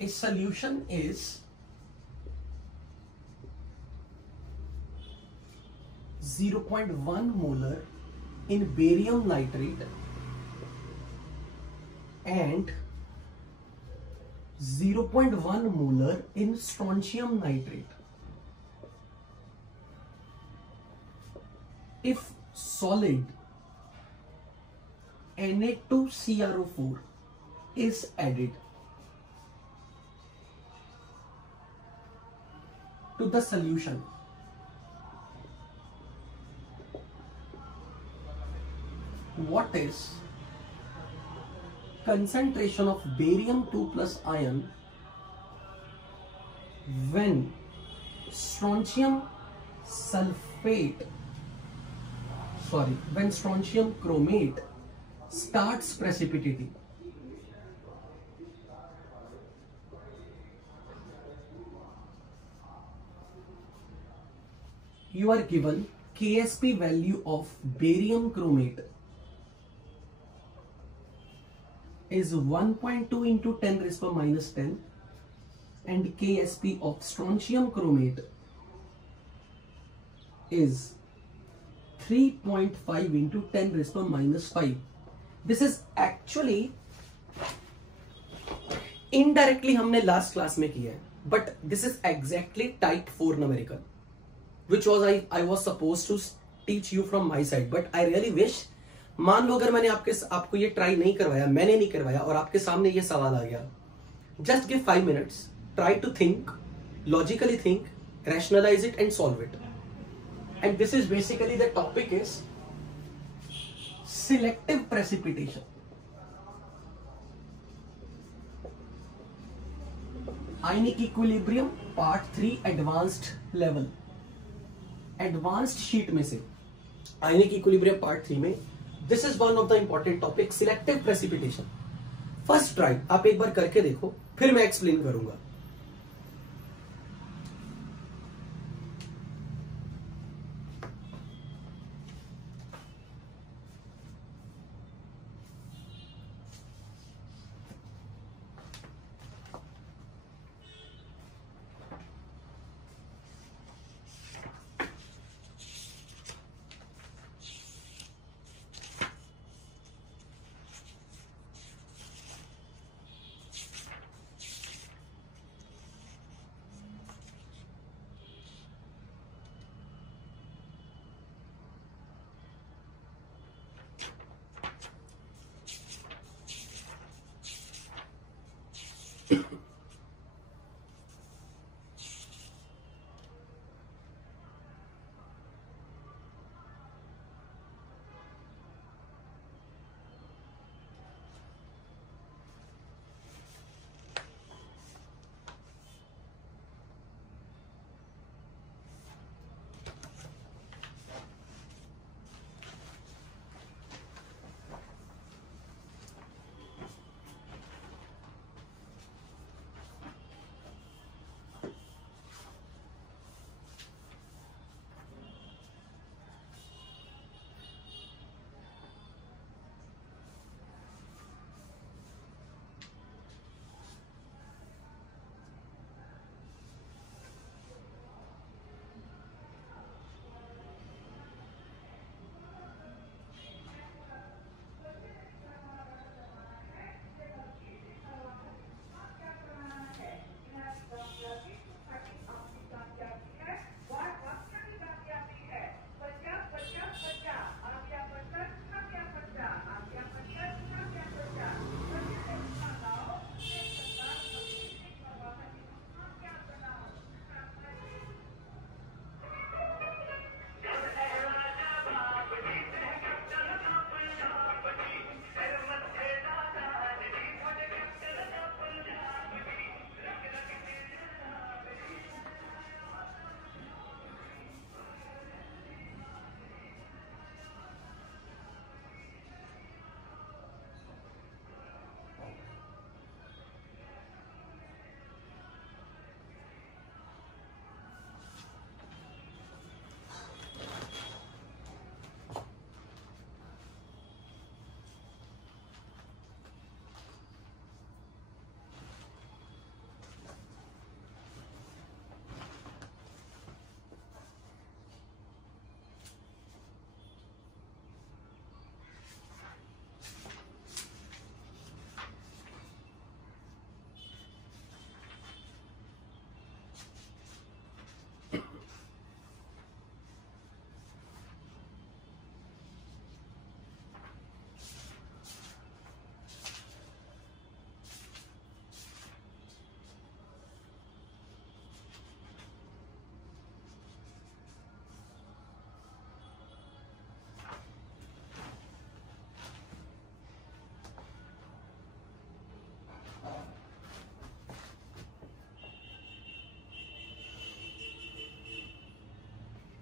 a solution is 0.1 molar in barium nitrate and 0.1 molar in strontium nitrate. If solid Na2CrO4 is added to the solution, what is concentration of barium 2 plus ion when strontium chromate starts precipitating? You are given Ksp value of barium chromate is 1.2 into 10 raised per minus 10 and Ksp of strontium chromate is 3.5 into 10 raised per minus 5. This is actually indirectly हमने last class में किया है, but this is exactly type 4 numerical, which was I was supposed to teach you from my side, but I really wish, मान लो अगर मैंने आपको ये try नहीं करवाया, मैंने नहीं करवाया और आपके सामने ये सवाल आ गया, just give 5 minutes, try to think, logically think, rationalize it and solve it. And this is basically the topic is selective precipitation. Ionic equilibrium part 3 advanced level. Advanced sheet में से ionic equilibrium part 3 में this is one of the important topic, selective precipitation. First try आप एक बार करके देखो, फिर मैं explain करूंगा.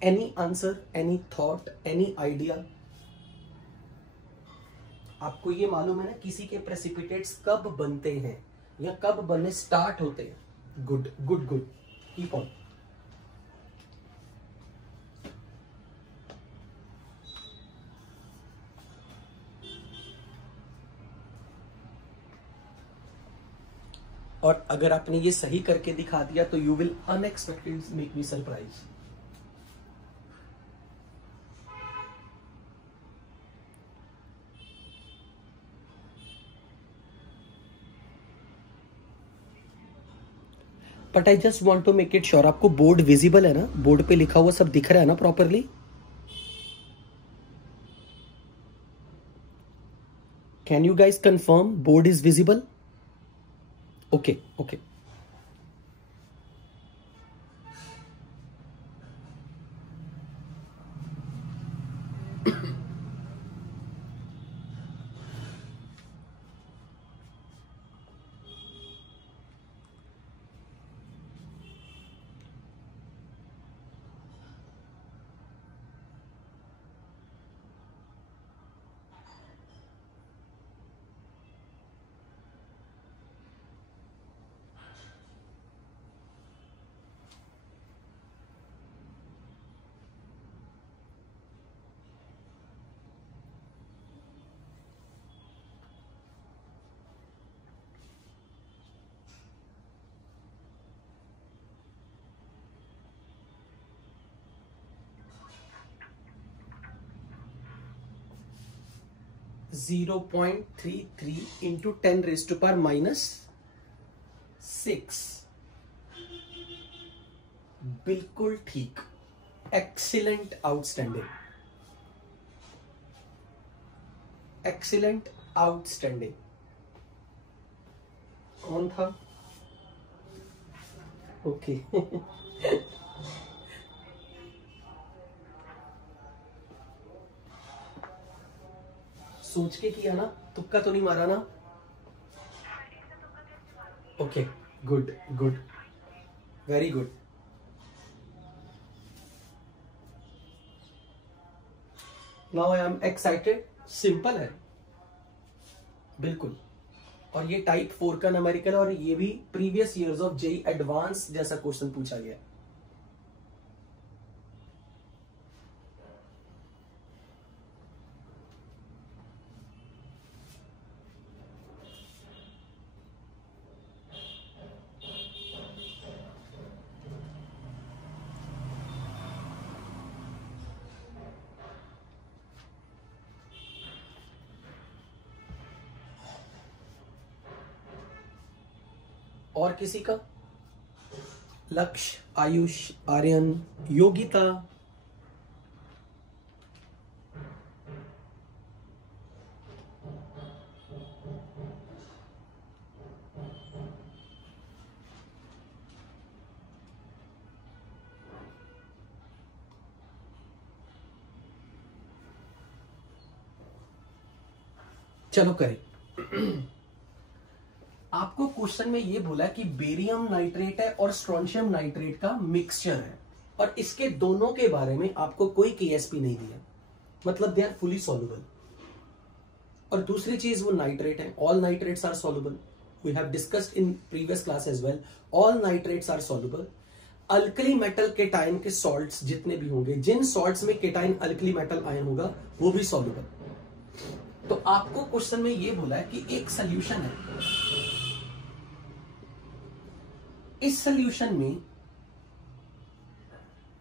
Any answer, any thought, any idea? आपको ये मालूम है ना किसी के प्रेसिपिटेट्स कब बनते हैं या कब बनने स्टार्ट होते हैं? Good good good, keep on. और अगर आपने ये सही करके दिखा दिया तो you will unexpected make me surprise. But I just want to make it sure, आपको बोर्ड विजिबल है ना? बोर्ड पे लिखा हुआ सब दिख रहा है ना properly? Can you guys confirm board is visible? Okay okay. (0.33 into 10 raised to power minus 6). बिल्कुल ठीक, एक्सीलेंट, आउटस्टैंडिंग, एक्सीलेंट, आउटस्टैंडिंग। कौन था? ओके सोच के किया ना, तुक्का तो नहीं मारा ना? Okay, good good, very good. Now I am excited. Simple है बिल्कुल, और ये टाइप 4 का न्यूमेरिकल, और ये भी previous years of JEE advance जैसा क्वेश्चन पूछा गया। और किसी का? लक्ष्य, आयुष, आर्यन, योगिता, चलो करें। आपको क्वेश्चन में ये बोला कि बेरियम नाइट्रेट है और स्ट्रोंशियम नाइट्रेट का मिक्सचर है, और इसके दोनों के बारे में आपको कोई केएसपी नहीं दिया, मतलब दे आर फुली सॉल्युबल। और दूसरी चीज, वो नाइट्रेट है, all nitrates are soluble, we have discussed in previous class as well, all nitrates are soluble. Alkali metal cation के सॉल्ट्स जितने भी होंगे, जिन सॉल्ट्स में केटाइन अल्कली मेटल आयन होगा वो भी सॉल्युबल। तो आपको क्वेश्चन में ये बोला है कि एक सोल्यूशन है, इस सोल्यूशन में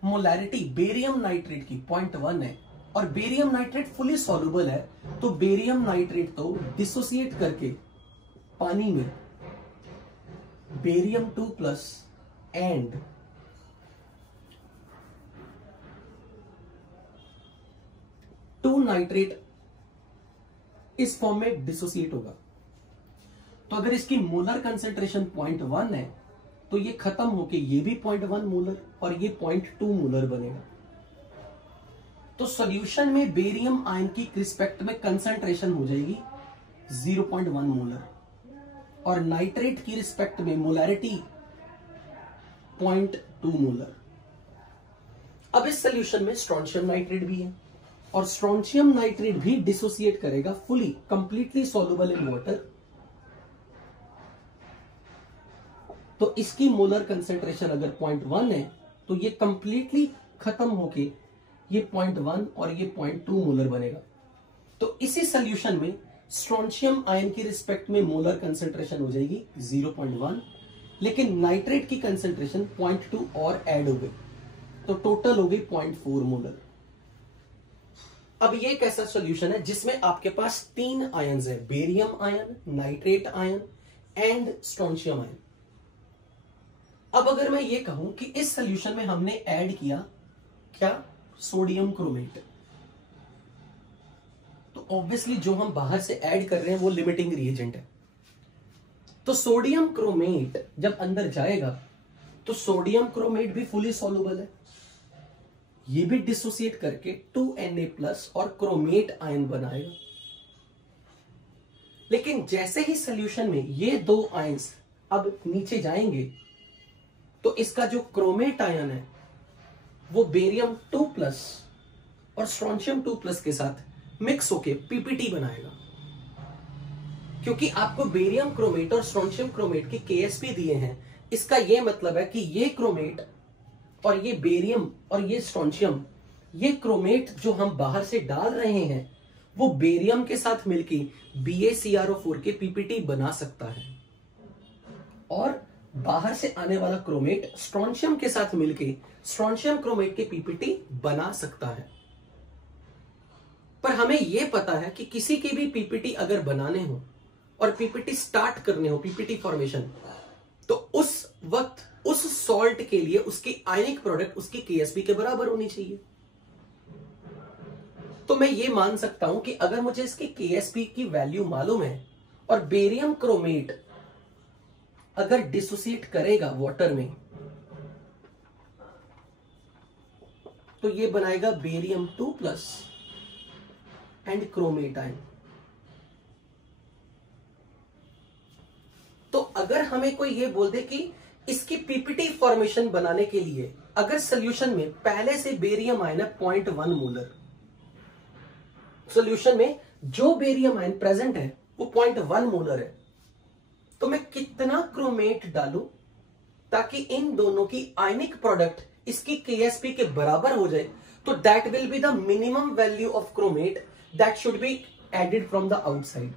मोलैरिटी बेरियम नाइट्रेट की 0.1 है, और बेरियम नाइट्रेट फुली सॉल्युबल है, तो बेरियम नाइट्रेट तो डिसोसिएट करके पानी में बेरियम 2+ एंड टू नाइट्रेट इस फॉर्म में डिसोसिएट होगा। तो अगर इसकी मोलर कंसेंट्रेशन 0.1 है तो ये खत्म होके ये भी 0.1 मोलर और ये 0.2 मोलर बनेगा। तो सॉल्यूशन में बेरियम आयन की रिस्पेक्ट में कंसेंट्रेशन हो जाएगी 0.1 मोलर, और नाइट्रेट की रिस्पेक्ट में मोलैरिटी 0.2 मोलर। अब इस सोल्यूशन में स्ट्रोंशियम नाइट्रेट भी है और स्ट्रोंशियम नाइट्रेट भी डिसोसिएट करेगा fully completely soluble in water. तो इसकी मोलर कंसेंट्रेशन अगर 0.1 है तो ये कंप्लीटली खत्म होके ये 0.1 और ये 0.2 मोलर बनेगा। तो इसी सोल्यूशन में स्ट्रोंशियम आयन की रिस्पेक्ट में मोलर कंसेंट्रेशन हो जाएगी 0.1, लेकिन नाइट्रेट की कंसेंट्रेशन 0.2 और ऐड हो गई, तो टोटल हो गई 0.4 मोलर। अब ये एक ऐसा सोल्यूशन है जिसमें आपके पास 3 आयन्स है, barium ion, nitrate ion and strontium ion. अब अगर मैं ये कहूं कि इस सोल्यूशन में हमने ऐड किया क्या, सोडियम क्रोमेट, तो ऑब्वियसली जो हम बाहर से ऐड कर रहे हैं वो लिमिटिंग रिएजेंट है। तो सोडियम क्रोमेट जब अंदर जाएगा तो सोडियम क्रोमेट भी फुली सॉल्युबल है, ये भी डिसोसिएट करके 2Na+ और क्रोमेट आयन बनाएगा। लेकिन जैसे ही सोल्यूशन में ये 2 आयन्स अब नीचे जाएंगे तो इसका जो क्रोमेट आयन है वो बेरियम 2+ और स्ट्रोंशियम 2+ के साथ मिक्स होके पीपीटी बनाएगा। क्योंकि आपको बेरियम क्रोमेट और स्ट्रोंशियम क्रोमेट के केएसपी दिए हैं, इसका यह मतलब है कि ये क्रोमेट और ये बेरियम और ये स्ट्रोंशियम, ये क्रोमेट जो हम बाहर से डाल रहे हैं वो बेरियम के साथ मिलके BaCrO4 के पीपीटी बना सकता है, और बाहर से आने वाला क्रोमेट स्ट्रोंशियम के साथ मिलके स्ट्रोंशियम क्रोमेट के पीपीटी बना सकता है। पर हमें यह पता है कि किसी की भी पीपीटी अगर बनाने हो और पीपीटी स्टार्ट करने हो, पीपीटी फॉर्मेशन, तो उस वक्त उस सॉल्ट के लिए उसकी आयनिक प्रोडक्ट उसकी केएसपी के बराबर होनी चाहिए। तो मैं ये मान सकता हूं कि अगर मुझे इसकी केएसपी की वैल्यू मालूम है और बेरियम क्रोमेट अगर डिसोसिएट करेगा वाटर में तो ये बनाएगा बेरियम 2+ एंड क्रोमेट आयन। तो अगर हमें कोई ये बोल दे कि इसकी पीपीटी फॉर्मेशन बनाने के लिए अगर सोल्यूशन में पहले से बेरियम आयन है 0.1 मोलर, सोल्यूशन में जो बेरियम आयन प्रेजेंट है वो 0.1 मोलर है, तो मैं कितना क्रोमेट डालूं ताकि इन दोनों की आयनिक प्रोडक्ट इसकी केएसपी के बराबर हो जाए, तो that will be the minimum value of chromate that should be added from the outside.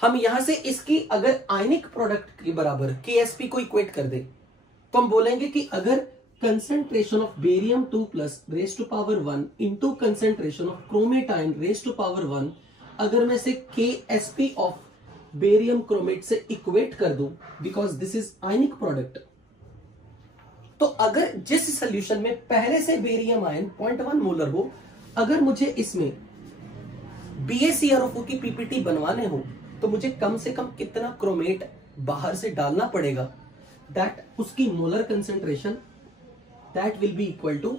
हम यहां से इसकी अगर आयनिक प्रोडक्ट के बराबर केएसपी को इक्वेट कर दे तो हम बोलेंगे कि अगर concentration of barium 2+ raise to power 1 into concentration of chromate ion raise to power 1, अगर मैं से केएसपी ऑफ बेरियम क्रोमेट से इक्वेट कर दूं because this is ionic product, तो अगर जिस सोल्यूशन में पहले से बेरियम आयन 0.1 मोलर हो, अगर मुझे इसमें BaCrO4 की पीपीटी बनवाने हो तो मुझे कम से कम कितना क्रोमेट बाहर से डालना पड़ेगा, दैट उसकी molar concentration that will be equal to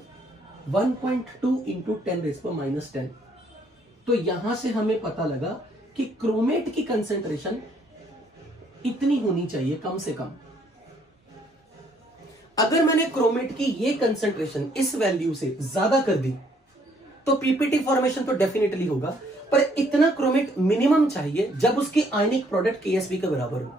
1.2 into 10⁻⁻10। तो यहां से हमें पता लगा कि क्रोमेट की कंसेंट्रेशन इतनी होनी चाहिए कम से कम। अगर मैंने क्रोमेट की ये कंसेंट्रेशन इस वैल्यू से ज्यादा कर दी तो पीपीटी फॉर्मेशन तो डेफिनेटली होगा, पर इतना क्रोमेट मिनिमम चाहिए जब उसकी आयनिक प्रोडक्ट केएसपी के बराबर हो।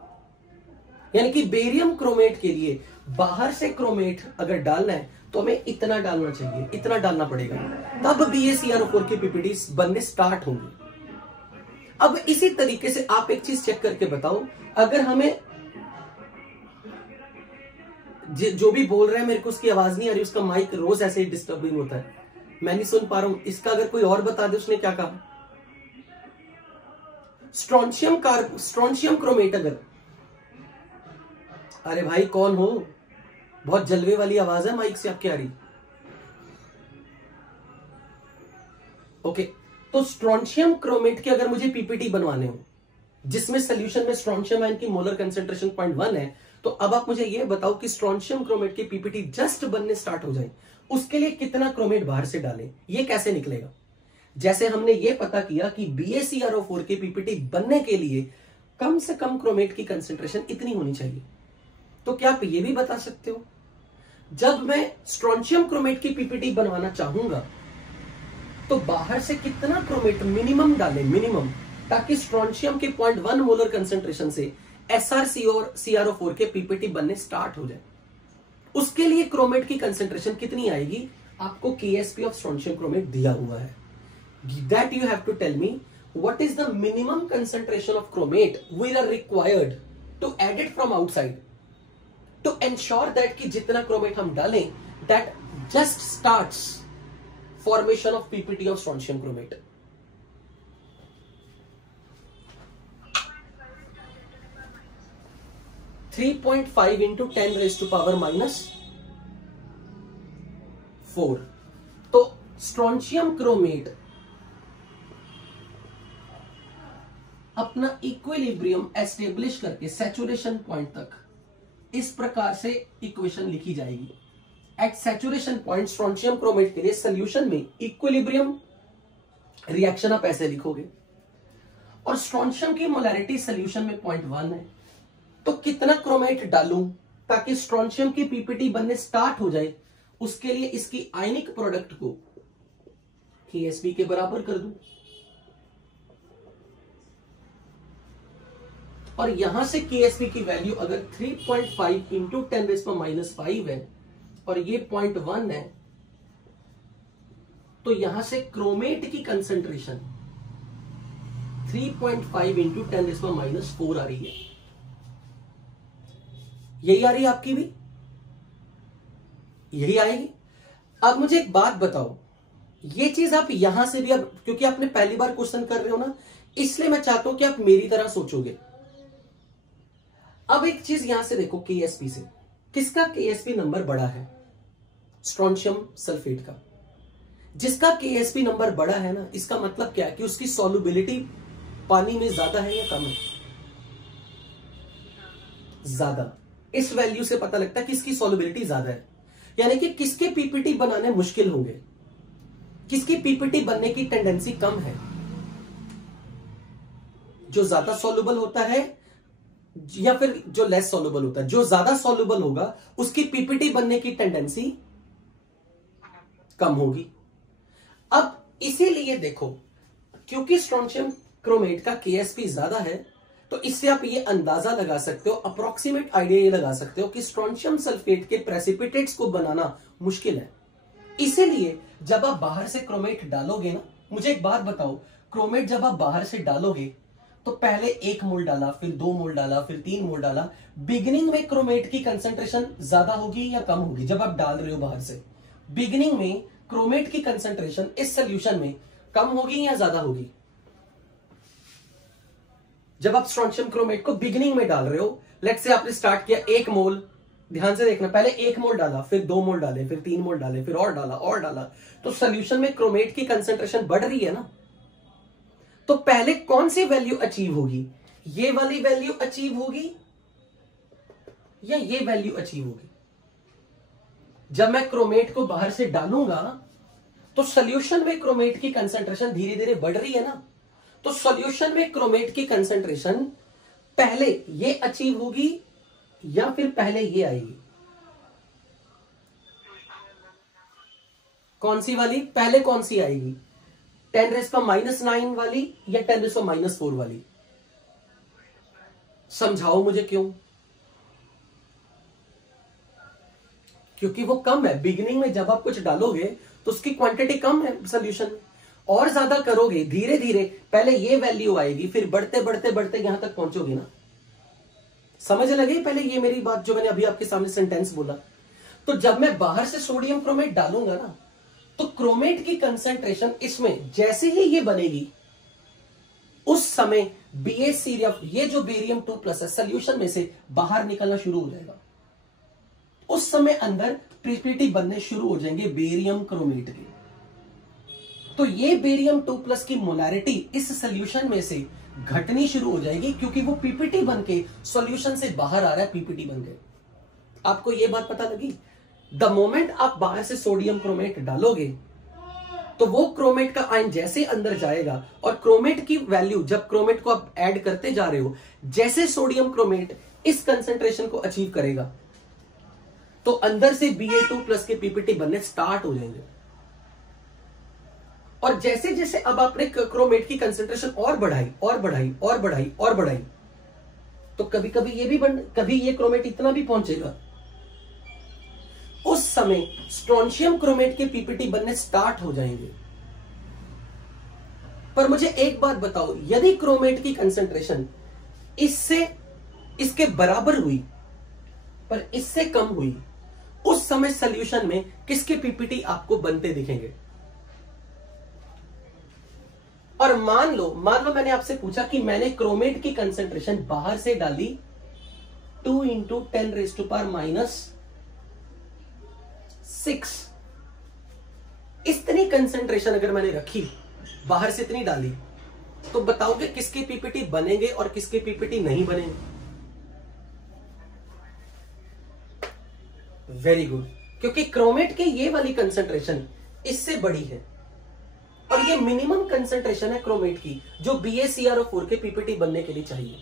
यानी कि बेरियम क्रोमेट के लिए बाहर से क्रोमेट अगर डालना है तो हमें इतना डालना चाहिए, इतना डालना पड़ेगा, तब BaCrO4 के पीपीटी बनने स्टार्ट होंगे। अब इसी तरीके से आप एक चीज चेक करके बताओ, अगर हमें जो भी बोल रहा है मेरे को उसकी आवाज नहीं आ रही, उसका माइक रोज ऐसे ही डिस्टर्बिंग होता है, मैं नहीं सुन पा रहा हूं, इसका अगर कोई और बता दे उसने क्या कहा। स्ट्रोंशियम क्रोमेट अगर, अरे भाई कौन हो, बहुत जलवे वाली आवाज है माइक से आपकी आ रही। ओके, तो स्ट्रोंशियम क्रोमेट की अगर मुझे पीपीटी बनवाने हो जिसमें सोल्यूशन में स्ट्रोंशियम आयन की मोलर कंसेंट्रेशन 0.1 है, तो अब आप मुझे यह बताओ कि स्ट्रोंशियम क्रोमेट की पीपीटी जस्ट बनने स्टार्ट हो जाए उसके लिए कितना क्रोमेट बाहर से डालें, ये कैसे निकलेगा। जैसे हमने ये पता किया कि BaCrO4 की पीपीटी बनने के लिए कम से कम क्रोमेट की कंसेंट्रेशन इतनी होनी चाहिए, तो क्या आप ये भी बता सकते हो जब मैं स्ट्रोंशियम क्रोमेट की पीपीटी बनवाना चाहूंगा तो बाहर से कितना क्रोमेट मिनिमम डालें, मिनिमम, ताकि स्ट्रोंशियम के 0.1 मोलर कंसेंट्रेशन से SrC और CrO4 के पीपीटी बनने स्टार्ट हो जाए। उसके लिए क्रोमेट की कंसेंट्रेशन कितनी आएगी, आपको KSP ऑफ स्ट्रोंशियम क्रोमेट दिया हुआ है। That you have to tell me what is the minimum concentration of chromate we are required to add it from outside to ensure that कि जितना क्रोमेट हम डालें that just starts formation of PPT of strontium chromate. (3.5 into 10 raised to power -4। तो strontium chromate अपना equilibrium establish करके saturation point तक इस प्रकार से इक्वेशन लिखी जाएगी। At saturation point strontium chromate के लिए सोल्यूशन में इक्विलिब्रियम रिएक्शन आप ऐसे लिखोगे, और स्ट्रोंशियम की मोलैरिटी सोल्यूशन में 0.1 है। तो कितना क्रोमेट डालूं ताकि स्ट्रोंशियम की पीपीटी बनने स्टार्ट हो जाए, उसके लिए इसकी आयनिक प्रोडक्ट को KSP के बराबर कर दूं, और यहां से KSP की वैल्यू अगर 3.5 इंटू 10⁻⁵ है और ये 0.1 है, तो यहां से क्रोमेट की कंसेंट्रेशन 3.5 इंटू 10⁻⁴ आ रही है। यही आ रही है आपकी भी, यही आएगी। अब मुझे एक बात बताओ, ये चीज आप यहां से भी, अब क्योंकि आपने पहली बार क्वेश्चन कर रहे हो ना, इसलिए मैं चाहता हूं कि आप मेरी तरह सोचोगे। अब एक चीज यहां से देखो, KSP से किसका KSP नंबर बड़ा है, स्ट्रोंशियम सल्फेट का। जिसका KSP नंबर बड़ा है ना, इसका मतलब क्या है कि उसकी सॉल्युबिलिटी पानी में ज्यादा है या कम है, ज्यादा। इस वैल्यू से पता लगता है कि इसकी सॉल्युबिलिटी ज्यादा है, यानी कि किसके पीपीटी बनाने मुश्किल होंगे, किसकी पीपीटी बनने की टेंडेंसी कम है। जो ज्यादा सॉल्युबल होता है या फिर जो लेस सॉल्युबल होता है। जो ज्यादा सॉल्युबल होगा उसकी पीपीटी बनने की टेंडेंसी कम होगी। अब इसीलिए देखो, क्योंकि स्ट्रोंशियम क्रोमेट का KSP ज्यादा है, तो इससे आप ये अंदाजा लगा सकते हो, अप्रोक्सीमेट आइडिया ये लगा सकते हो कि स्ट्रोंशियम सल्फेट के प्रेसिपिटेट्स को बनाना मुश्किल है। इसीलिए जब आप बाहर से क्रोमेट डालोगे ना, मुझे एक बात बताओ, क्रोमेट जब आप बाहर से डालोगे तो पहले 1 मोल डाला, फिर 2 मोल डाला, फिर 3 मोल डाला, बिगिनिंग में क्रोमेट की कंसेंट्रेशन ज्यादा होगी या कम होगी? जब आप डाल रहे हो बाहर से, बिगिनिंग में क्रोमेट की कंसेंट्रेशन इस सोल्यूशन में कम होगी या ज्यादा होगी? जब आप स्ट्रोंशियम क्रोमेट को बिगिनिंग में डाल रहे हो, लेट्स से आपने स्टार्ट किया 1 मोल, ध्यान से देखना, पहले 1 मोल डाला, फिर 2 मोल डाले, फिर 3 मोल डाले, फिर और डाला, तो सोल्यूशन में क्रोमेट की कंसेंट्रेशन बढ़ रही है ना। तो पहले कौन सी वैल्यू अचीव होगी? ये वाली वैल्यू अचीव होगी या ये वैल्यू अचीव होगी? जब मैं क्रोमेट को बाहर से डालूंगा तो सोल्यूशन में क्रोमेट की कंसेंट्रेशन धीरे धीरे बढ़ रही है ना। तो सोल्यूशन में क्रोमेट की कंसेंट्रेशन पहले ये अचीव होगी या फिर पहले ये आएगी? कौन सी वाली पहले, कौन सी आएगी? 10⁻⁹ वाली या 10⁻⁴ वाली? समझाओ मुझे क्यों? क्योंकि वो कम है। बिगिनिंग में जब आप कुछ डालोगे तो उसकी क्वांटिटी कम है सोल्यूशन में, और ज्यादा करोगे धीरे धीरे, पहले ये वैल्यू आएगी, फिर बढ़ते बढ़ते बढ़ते यहां तक पहुंचोगे ना। समझ लगी पहले ये मेरी बात जो मैंने अभी आपके सामने सेंटेंस बोला? तो जब मैं बाहर से सोडियम क्रोमेट डालूंगा ना, तो क्रोमेट की कंसेंट्रेशन इसमें जैसे ही ये बनेगी, उस समय BaC ये जो बेरियम 2+ है सोल्यूशन में से बाहर निकलना शुरू हो जाएगा। उस समय अंदर पीपीटी बनने शुरू हो जाएंगे बेरियम क्रोमेट के। तो ये बेरियम 2+ की मोलैरिटी इस सोल्यूशन में से घटनी शुरू हो जाएगी, क्योंकि वो पीपीटी बनके सॉल्यूशन से बाहर आ रहा है, पीपीटी बन गए। आपको ये बात पता लगी? द मोमेंट आप बाहर से सोडियम क्रोमेट डालोगे तो वो क्रोमेट का आयन जैसे अंदर जाएगा, और क्रोमेट की वैल्यू जब क्रोमेट को आप ऐड करते जा रहे हो, जैसे सोडियम क्रोमेट इस कंसेंट्रेशन को अचीव करेगा, तो अंदर से Ba2+ के पीपीटी बनने स्टार्ट हो जाएंगे। और जैसे जैसे अब आपने क्रोमेट की कंसेंट्रेशन और बढ़ाई और बढ़ाई और बढ़ाई और बढ़ाई, तो कभी कभी ये भी कभी ये क्रोमेट इतना भी पहुंचेगा, उस समय स्ट्रोंशियम क्रोमेट के पीपीटी बनने स्टार्ट हो जाएंगे। पर मुझे एक बात बताओ, यदि क्रोमेट की कंसेंट्रेशन इसके बराबर हुई पर इससे कम हुई, उस समय सॉल्यूशन में किसके पीपीटी आपको बनते दिखेंगे? और मान लो मैंने आपसे पूछा कि मैंने क्रोमेट की कंसेंट्रेशन बाहर से डाली 2 × 10⁻⁶। इतनी कंसेंट्रेशन अगर मैंने रखी, बाहर से इतनी डाली, तो बताओगे किसके पीपीटी बनेंगे और किसके पीपीटी नहीं बनेंगे? वेरी गुड, क्योंकि क्रोमेट की ये वाली कंसेंट्रेशन इससे बड़ी है और ये मिनिमम कंसेंट्रेशन है क्रोमेट की जो BaCrO4 के पीपीटी बनने के लिए चाहिए,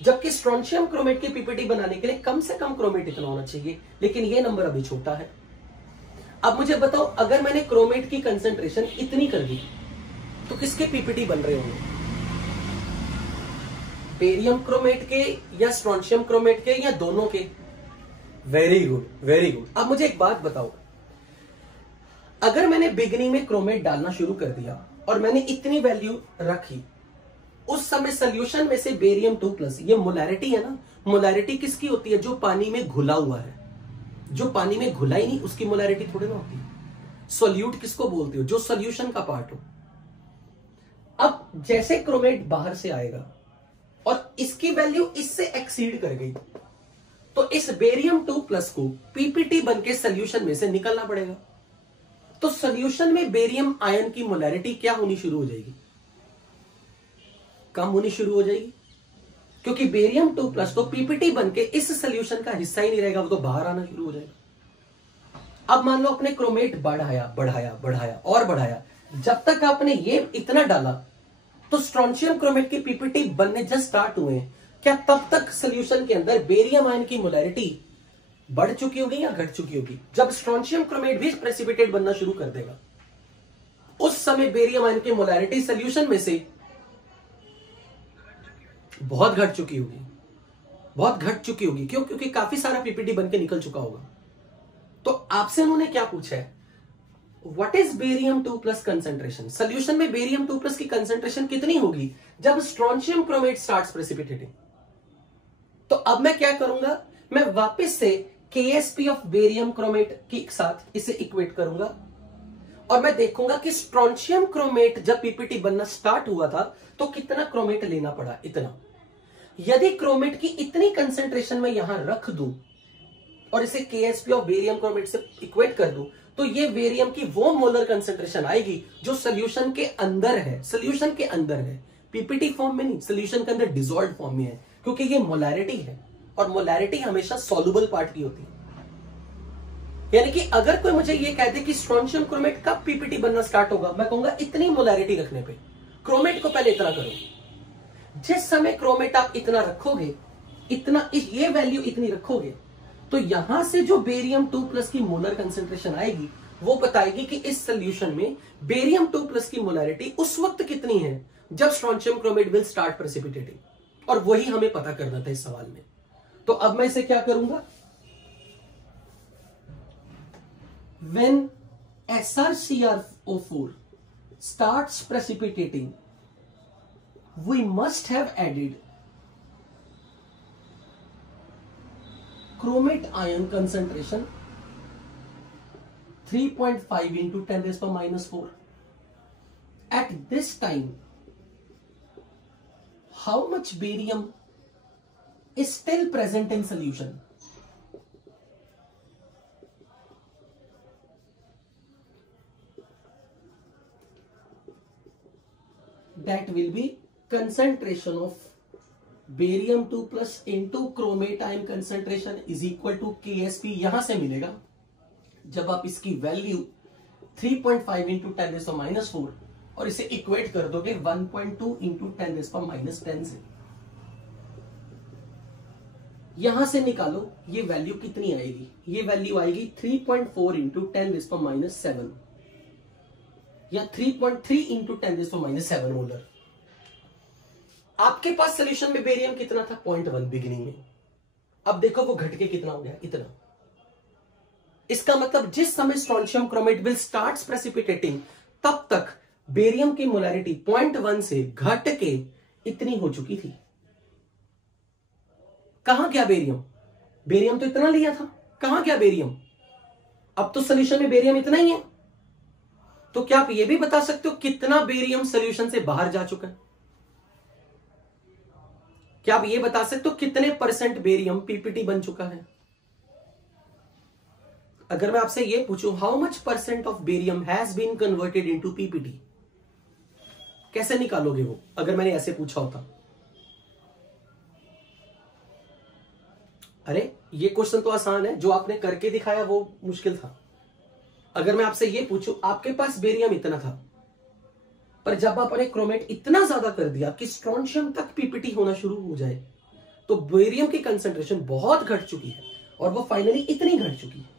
जबकि स्ट्रोंशियम क्रोमेट की पीपीटी बनाने के लिए कम से कम क्रोमेट इतना होना चाहिए, लेकिन ये नंबर अभी छोटा है। अब मुझे बताओ, अगर मैंने क्रोमेट की कंसेंट्रेशन इतनी कर दी तो किसके पीपीटी बन रहे होंगे? बेरियम क्रोमेट के या स्ट्रोंशियम क्रोमेट के या दोनों के? Very good, very good. अब मुझे एक बात बताओ, अगर मैंने बिगनिंग में क्रोमेट डालना शुरू कर दिया और मैंने इतनी वैल्यू रखी, उस समय सोल्यूशन में से Barium2+, ये मोलैरिटी है ना, मोलैरिटी किसकी होती है? जो पानी में घुला हुआ है। जो पानी में घुला ही नहीं उसकी मोलैरिटी थोड़ी ना होती है। सोल्यूट किसको बोलते हो? जो सोल्यूशन का पार्ट हो। अब जैसे क्रोमेट बाहर से आएगा और इसकी वैल्यू इससे एक्सीड कर गई, तो इस Barium2+ को पीपीटी बनके सोल्यूशन में से निकलना पड़ेगा। तो सोल्यूशन में बेरियम आयन की मोलैरिटी क्या होनी शुरू हो जाएगी? कम होनी शुरू हो जाएगी, क्योंकि Barium2+ तो पीपीटी बनके इस सोल्यूशन का हिस्सा ही नहीं रहेगा, वो तो बाहर आना शुरू हो जाएगा। अब मान लो आपने क्रोमेट बढ़ाया बढ़ाया बढ़ाया और बढ़ाया, जब तक आपने ये इतना डाला तो स्ट्रोंशियम क्रोमेट की पीपीटी बनने जस्ट स्टार्ट हुए, क्या तब तक सोल्यूशन के अंदर बेरियम आयन की मोलैरिटी बढ़ चुकी होगी या घट चुकी होगी? जब स्ट्रोंशियम क्रोमेट भी प्रेसिपिटेट बनना शुरू कर देगा, उस समय बेरियम आयन की मोलैरिटी सोल्यूशन में से बहुत घट चुकी होगी, बहुत घट चुकी होगी। क्यों? क्योंकि काफी सारा पीपीटी बनके निकल चुका होगा। तो आपसे उन्होंने क्या पूछा है? What is Barium2+ concentration? Solution में Barium2+ की कंसेंट्रेशन कितनी होगी जब स्ट्रोंशियम क्रोमेट स्टार्ट्स प्रेसिपिटेटिंग? तो अब मैं क्या करूंगा, मैं वापस से KSP ऑफ बेरियम क्रोमेट के साथ इसे इक्वेट करूंगा और मैं देखूंगा कि स्ट्रोंशियम क्रोमेट जब पीपीटी बनना स्टार्ट हुआ था तो कितना क्रोमेट लेना पड़ा, इतना। यदि क्रोमेट की इतनी कंसेंट्रेशन में यहां रख दूं और इसे KSP ऑफ बेरियम क्रोमेट से इक्वेट कर दूं, तो ये बेरियम की वो मोलर कंसेंट्रेशन आएगी जो सोल्यूशन के अंदर है। सोल्यूशन के अंदर है, पीपीटी फॉर्म में नहीं, सोल्यूशन के अंदर डिसॉल्व फॉर्म में है, क्योंकि ये मोलैरिटी है और मोलैरिटी हमेशा सॉल्युबल पार्ट की होती है। यानी कि अगर कोई मुझे ये कहते कि स्ट्रोंशियम क्रोमेट कब पीपीटी बनना स्टार्ट होगा, मैं कहूंगा इतनी मोलैरिटी रखने पे। क्रोमेट को पहले इतना करो, जिस समय क्रोमेट आप इतना रखोगे, इतना ये वैल्यू इतनी रखोगे, तो यहां से जो Barium2+ की मोलर कंसेंट्रेशन आएगी वो बताएगी कि इस सोल्यूशन में Barium2+ की मोलैरिटी उस वक्त कितनी है जब strontium chromate will start precipitating, और वही हमें पता करना था इस सवाल में। तो अब मैं इसे क्या करूंगा, when SrCrO4 starts precipitating, we must have added chromate ion concentration 3.5 into 10⁻⁴. At this time, how much barium is still present in solution? That will be concentration of Barium2+ into chromate ion concentration is equal to KSP. यहां से मिलेगा जब आप इसकी value 3.5 into 10⁻⁴ और इसे equate कर दोगे 1.2 into 10⁻10 से। यहां से निकालो ये वैल्यू कितनी आएगी, ये वैल्यू आएगी 3.4 इंटू 10⁻⁷ या 3.3 इंटू 10⁻⁷ मोलर। आपके पास सोल्यूशन में बेरियम कितना था, 0.1 बिगिनिंग में। अब देखो वो घट के कितना हो गया, इतना। इसका मतलब जिस समय strontium chromate will start precipitating, तब तक बेरियम की मोलैरिटी 0.1 से घट के इतनी हो चुकी थी। कहां गया बेरियम? बेरियम तो इतना लिया था, कहां गया बेरियम? अब तो सोल्यूशन में बेरियम इतना ही है। तो क्या आप यह भी बता सकते हो कितना बेरियम सोल्यूशन से बाहर जा चुका है? क्या आप यह बता सकते हो कितने % बेरियम पीपीटी बन चुका है? अगर मैं आपसे यह पूछूं how much % of barium has been converted into PPT, कैसे निकालोगे वो, अगर मैंने ऐसे पूछा होता? अरे ये क्वेश्चन तो आसान है, जो आपने करके दिखाया वो मुश्किल था। अगर मैं आपसे ये पूछूं आपके पास बेरियम इतना था, पर जब आपने क्रोमेट इतना ज्यादा कर दिया कि स्ट्रोंशियम तक पीपीटी होना शुरू हो जाए, तो बेरियम की कंसंट्रेशन बहुत घट चुकी है और वो फाइनली इतनी घट चुकी है।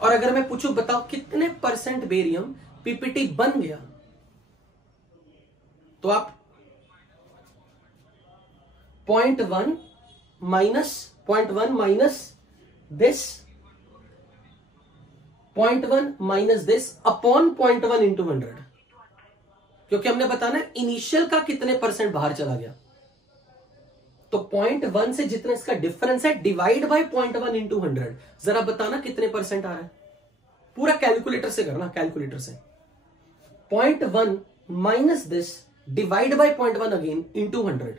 और अगर मैं पूछूं बताओ कितने % बेरियम पीपीटी बन गया, तो आप 0.1 minus this 0.1 minus this upon 0.1 into 100, क्योंकि हमने बताना इनिशियल का कितने % बाहर चला गया। तो 0.1 से जितना इसका डिफरेंस है डिवाइड बाय 0.1 इंटू 100, जरा बताना कितने % आ रहा है। पूरा कैलकुलेटर से करना, कैलकुलेटर से 0.1 minus this divide by 0.1 again into 100,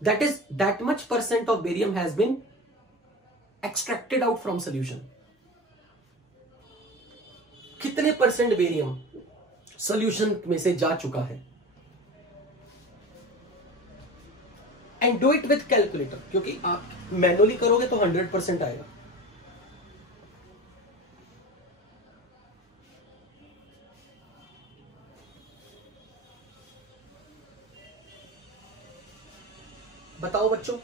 that is that much % of barium has been extracted out from solution। कितने % बेरियम सॉल्यूशन में से जा चुका है? And do it with calculator, क्योंकि आप मैनुअली करोगे तो 100% आएगा। बताओ बच्चों।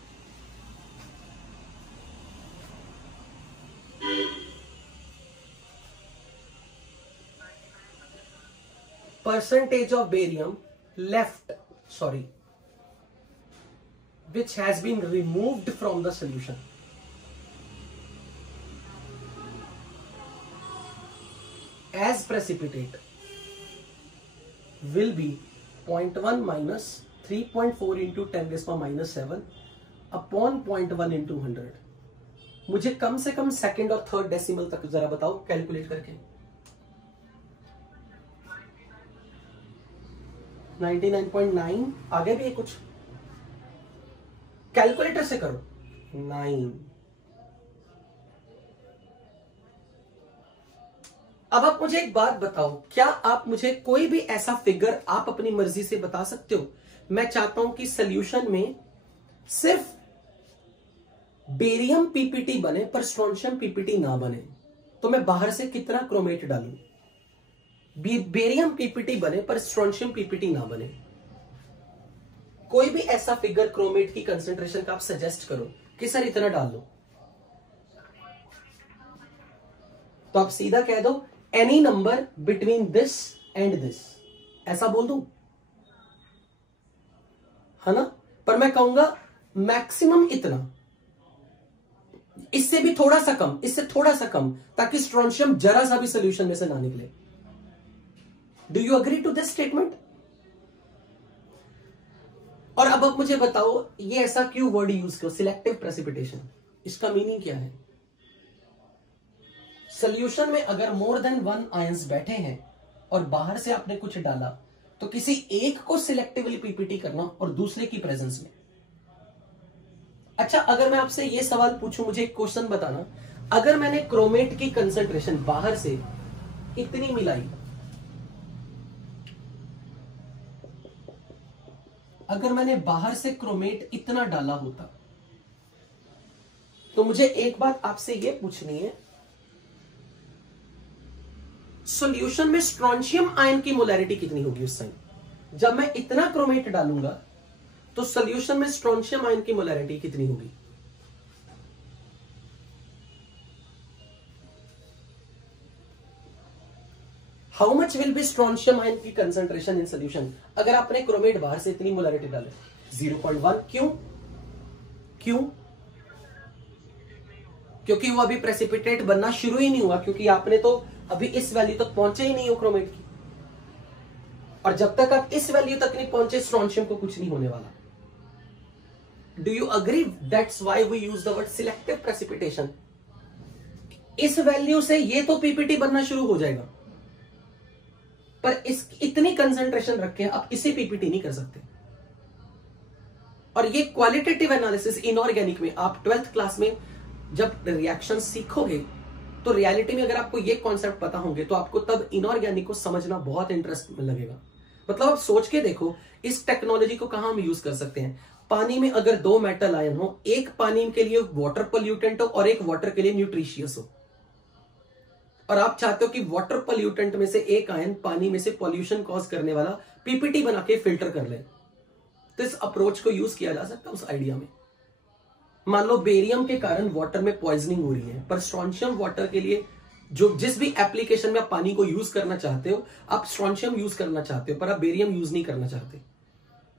Percentage of barium left, sorry, which has been removed from the solution. As precipitate will be 0.1 minus 3.4 into 10⁻⁷ upon 0.1 into 100। मुझे कम से कम सेकंड और थर्ड डेसिमल तक जरा बताओ कैलकुलेट करके। 99.9 आगे भी है कुछ, कैलकुलेटर से करो। 9। अब आप मुझे एक बात बताओ, क्या आप मुझे कोई भी ऐसा फिगर आप अपनी मर्जी से बता सकते हो? मैं चाहता हूं कि सॉल्यूशन में सिर्फ बेरियम पीपीटी बने पर स्ट्रोंशियम पीपीटी ना बने, तो मैं बाहर से कितना क्रोमेट डालूं? बेरियम पीपीटी बने पर स्ट्रोंशियम पीपीटी ना बने। कोई भी ऐसा फिगर क्रोमेट की कंसंट्रेशन का आप सजेस्ट करो कि सर इतना डाल दो, तो आप सीधा कह दो any number between this and this, ऐसा बोल दूं, है ना? पर मैं कहूंगा मैक्सिमम इतना, इससे भी थोड़ा सा कम, इससे थोड़ा सा कम, ताकि स्ट्रोंशियम जरा सा भी सोल्यूशन में से ना निकले। Do you agree to this statement? और अब आप मुझे बताओ ये ऐसा क्यों वर्ड यूज करो, सिलेक्टिव प्रेसिपिटेशन, इसका मीनिंग क्या है? सोल्यूशन में अगर मोर देन 1 आयंस बैठे हैं और बाहर से आपने कुछ डाला, तो किसी एक को सिलेक्टिवली पीपीटी करना और दूसरे की प्रेजेंस में। अच्छा, अगर मैं आपसे ये सवाल पूछूं, मुझे एक क्वेश्चन बताना, अगर मैंने क्रोमेट की कंसंट्रेशन बाहर से इतनी मिलाई, अगर मैंने बाहर से क्रोमेट इतना डाला होता, तो मुझे एक बात आपसे यह पूछनी है, सॉल्यूशन में स्ट्रोंशियम आयन की मोलैरिटी कितनी होगी उस टाइम? जब मैं इतना क्रोमेट डालूंगा तो सोल्यूशन में स्ट्रोंशियम आयन की मोलैरिटी कितनी होगी? How much will be strontium ion की कंसंट्रेशन इन सोल्यूशन? अगर आपने क्रोमेट बाहर से इतनी मोलैरिटी डाले 0.1, क्यों? क्योंकि वो अभी प्रेसिपिटेट बनना शुरू ही नहीं हुआ, क्योंकि आपने तो अभी इस वैल्यू तक पहुंचे ही नहीं हो क्रोमेट की, और जब तक आप इस वैल्यू तक नहीं पहुंचे स्ट्रोंशियम को कुछ नहीं होने वाला। Do you agree? That's why we use the word selective precipitation. इस वैल्यू से ये तो पीपीटी बनना शुरू हो जाएगा, पर इस इतनी कंसंट्रेशन रख के आप इसे पीपीटी नहीं कर सकते। और ये क्वालिटेटिव एनालिसिस इनऑर्गेनिक में आप 12th क्लास में जब रिएक्शन सीखोगे तो रियलिटी में अगर आपको ये कॉन्सेप्ट पता होंगे तो आपको तब इनऑर्गेनिक को समझना बहुत इंटरेस्ट लगेगा। मतलब आप सोच के देखो इस टेक्नोलॉजी को कहां हम यूज कर सकते हैं। पानी में अगर 2 मेटल आयन हो, एक पानी के लिए वाटर पोल्यूटेंट हो और एक वाटर के लिए न्यूट्रिशियस हो, और आप चाहते हो कि वाटर पोल्यूटेंट में से एक आयन पानी में से पॉल्यूशन कॉज करने वाला पीपीटी बना के फिल्टर कर ले, तो इस अप्रोच को यूज किया जा सकता है उस आइडिया में। मान लो बेरियम के कारण वाटर में पॉइजनिंग हो रही है, पर स्ट्रोंशियम वाटर के लिए जो जिस भी एप्लीकेशन में आप पानी को यूज करना चाहते हो, आप स्ट्रोंशियम यूज करना चाहते हो पर आप बेरियम यूज नहीं करना चाहते,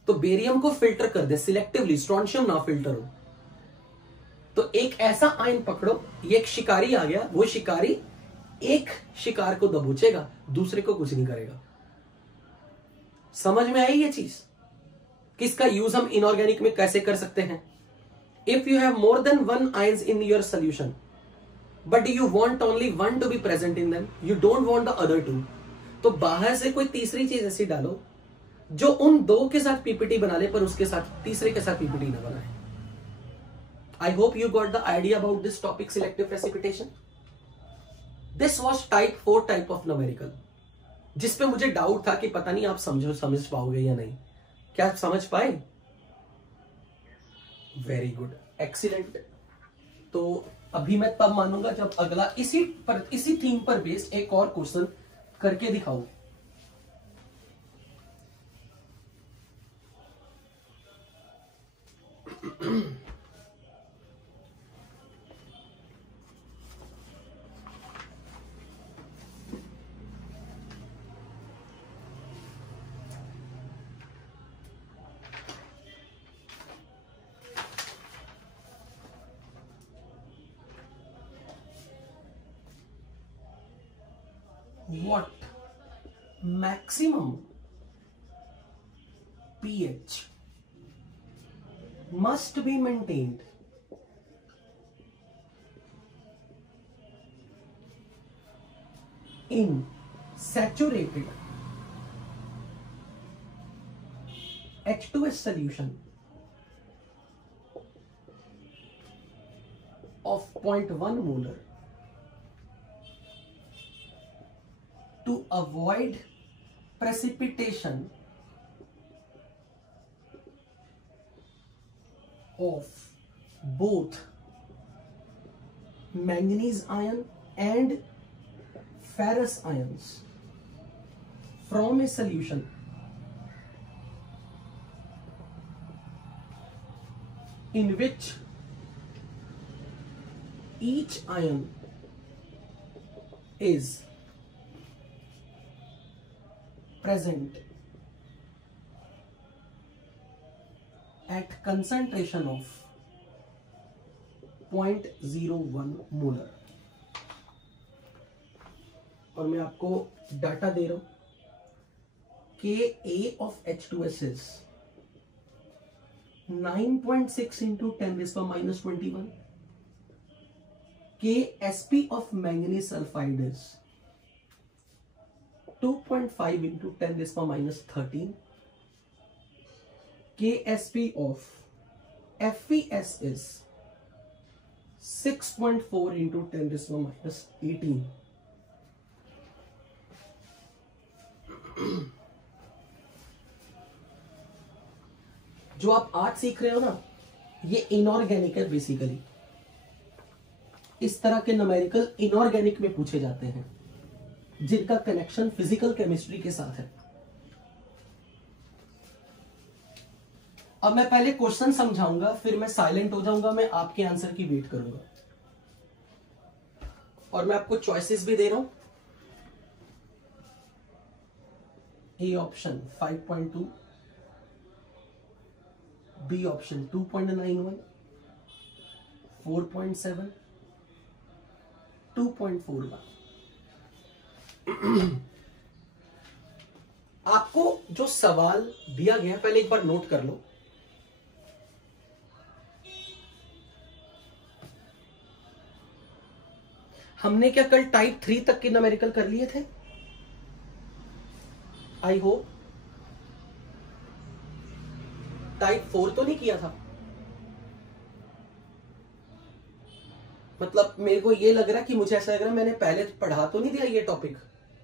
तो बेरियम को फिल्टर कर दे सिलेक्टिवली, स्ट्रोंशियम ना फिल्टर हो। तो एक ऐसा आयन पकड़ो, ये एक शिकारी आ गया, वो शिकारी एक शिकार को दबोचेगा, दूसरे को कुछ नहीं करेगा। समझ में आई ये चीज? किसका यूज हम इनऑर्गेनिक में कैसे कर सकते हैं? If you have more than 1 ions in your solution, but you want only 1 to be present in them, you don't want the other 2, तो बाहर से कोई तीसरी चीज ऐसी डालो जो उन 2 के साथ पीपीटी बना ले पर उसके साथ तीसरे के साथ पीपीटी ना बनाए। I hope you got the idea about this topic, selective precipitation. This was type 4 type of numerical, जिसपे मुझे डाउट था कि पता नहीं आप समझ पाओगे या नहीं। क्या आप समझ पाए? Very good, excellent. तो अभी मैं तब मानूंगा जब अगला इसी थीम पर बेस्ड एक और क्वेश्चन करके दिखाऊं। What maximum pH must be maintained in saturated H2S solution of 0.1 molar to avoid precipitation of both manganese ion and ferrous ions from a solution in which each ion is present at concentration of 0.01 molar. और मैं आपको data दे रहा हूं कि A of H2S is 9.6 into 10⁻⁻21. Ksp of manganese sulfide is 2.5 into 10⁻⁻13. Ksp of FeS is 6.4 into 10⁻18. जो आप आज सीख रहे हो ना, ये इनऑर्गेनिक है बेसिकली। इस तरह के न्यूमेरिकल इनऑर्गेनिक में पूछे जाते हैं जिनका कनेक्शन फिजिकल केमिस्ट्री के साथ है। अब मैं पहले क्वेश्चन समझाऊंगा, फिर मैं साइलेंट हो जाऊंगा, मैं आपके आंसर की वेट करूंगा और मैं आपको चॉइसेस भी दे रहा हूं। A option 5.2, B option 2.91, 4.7, 2.41। आपको जो सवाल दिया गया पहले एक बार नोट कर लो। हमने क्या कल टाइप 3 तक के न्यूमेरिकल कर लिए थे? I hope. टाइप 4 तो नहीं किया था? मतलब मेरे को ये लग रहा है कि मुझे ऐसा लग रहा है मैंने पहले पढ़ा तो नहीं दिया ये टॉपिक,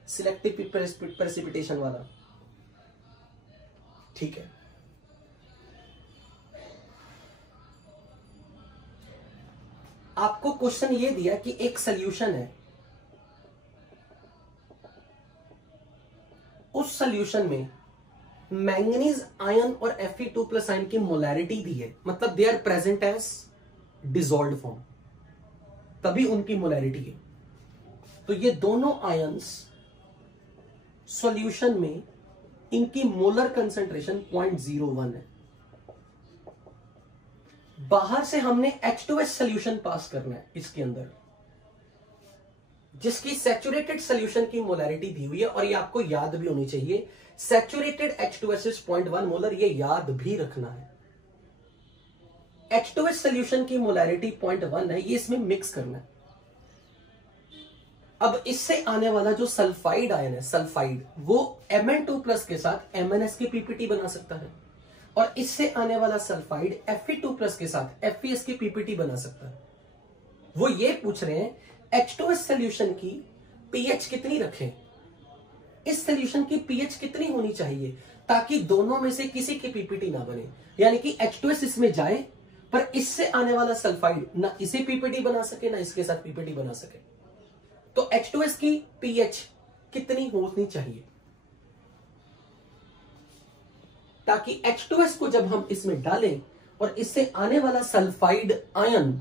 सिलेक्टिव प्रेसिपिटेशन वाला। ठीक है, आपको क्वेश्चन ये दिया कि एक सॉल्यूशन है, उस सॉल्यूशन में मैंगनीज आयन और Fe2+ आयन की मोलैरिटी दी है, मतलब they are present as dissolved form, तभी उनकी मोलैरिटी है। तो ये दोनों आयंस सॉल्यूशन में इनकी मोलर कंसंट्रेशन 0.01 है। बाहर से हमने H2S सॉल्यूशन पास करना है इसके अंदर, जिसकी सैचुरेटेड सॉल्यूशन की मोलैरिटी दी हुई है, और ये आपको याद भी होनी चाहिए, सैचुरेटेड H2S इज 0.1 मोलर, ये याद भी रखना है। H2S सॉल्यूशन की मोलैरिटी 0.1 है, ये इसमें मिक्स करना है। अब इससे आने वाला जो सल्फाइड आयन है, सल्फाइड, वो Mn2+ के साथ MnS की पीपीटी बना सकता है, और इससे आने वाला सल्फाइड Fe2+ के साथ FeS की पीपीटी बना सकता है। वो ये पूछ रहे हैं H2S सॉल्यूशन की पीएच कितनी रखें, इस सॉल्यूशन की पीएच कितनी होनी चाहिए ताकि दोनों में से किसी की पीपीटी ना बने, यानी कि H2S इसमें जाए पर इससे आने वाला सल्फाइड ना इसे पीपीटी बना सके ना इसके साथ पीपीटी बना सके। तो H2S की पीएच कितनी होनी चाहिए ताकि H2S को जब हम इसमें डालें और इससे आने वाला sulphide ion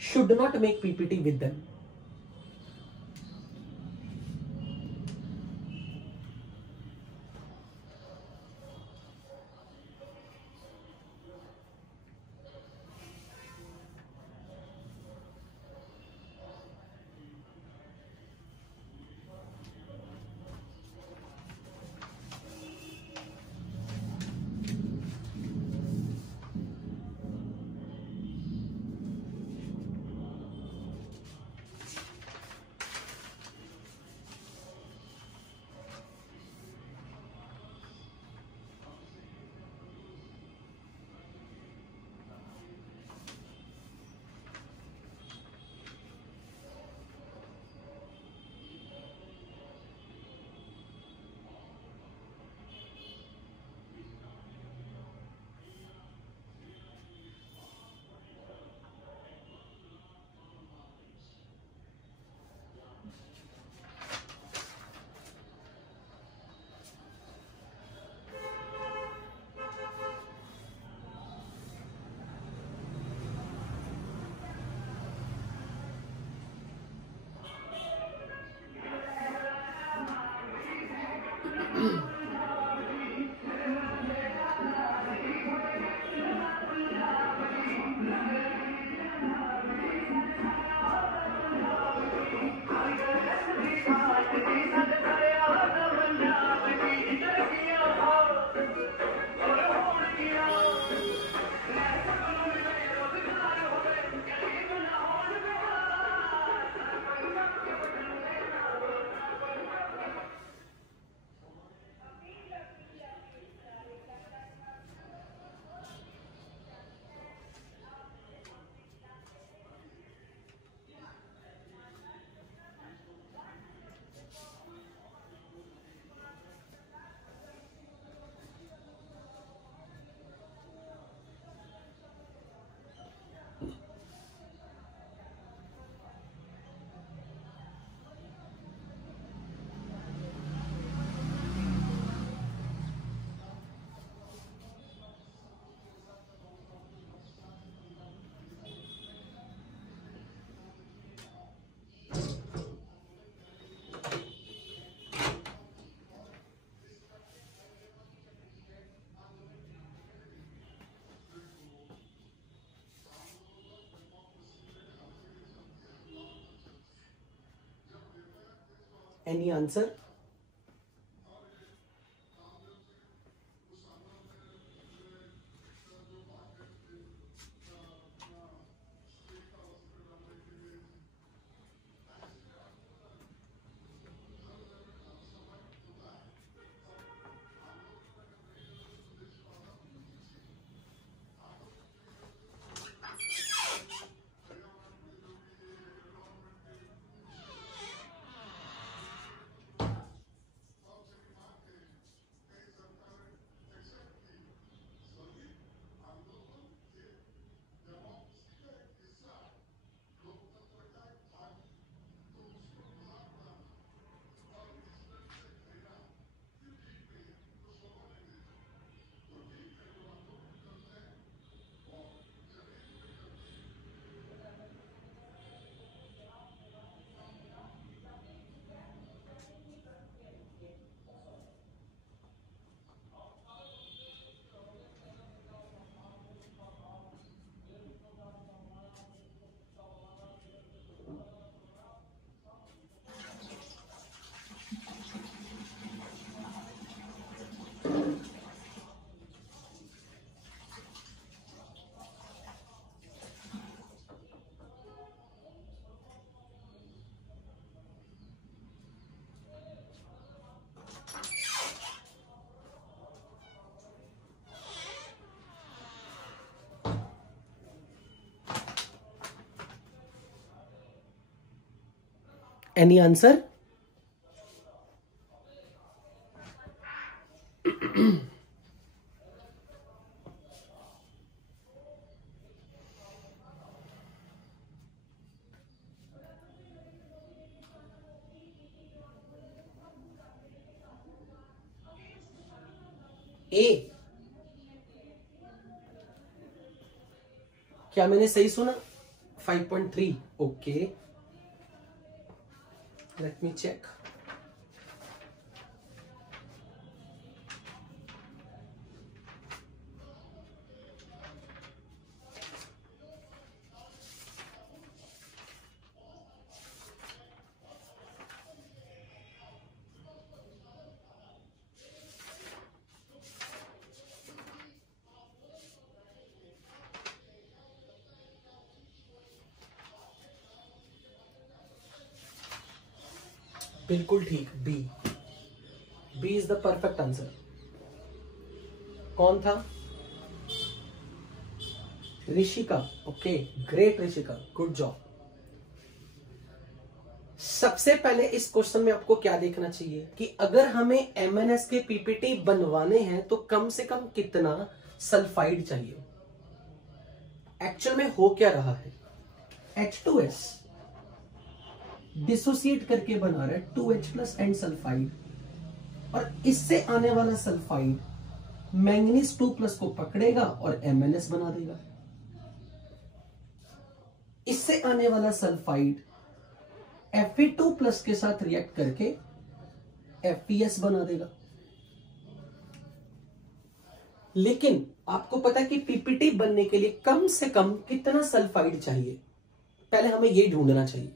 should not make PPT with them। Any answer? Any answer? A, क्या मैंने सही सुना? 5.3. Okay, let me check. बिल्कुल ठीक, B. B is the perfect answer. कौन था? Rishika. Okay, great Rishika, good job. सबसे पहले इस क्वेश्चन में आपको क्या देखना चाहिए कि अगर हमें एमएनएस के पीपीटी बनवाने हैं तो कम से कम कितना सल्फाइड चाहिए. एक्चुअल में हो क्या रहा है, H2S डिसोसिएट करके बना रहा है 2H प्लस एंड सल्फाइड, और इससे आने वाला सल्फाइड मैंगनीज 2 प्लस को पकड़ेगा और MnS बना देगा. इससे आने वाला सल्फाइड Fe2 प्लस के साथ रिएक्ट करके FeS बना देगा. लेकिन आपको पता है कि पीपीटी बनने के लिए कम से कम कितना सल्फाइड चाहिए, पहले हमें यह ढूंढना चाहिए.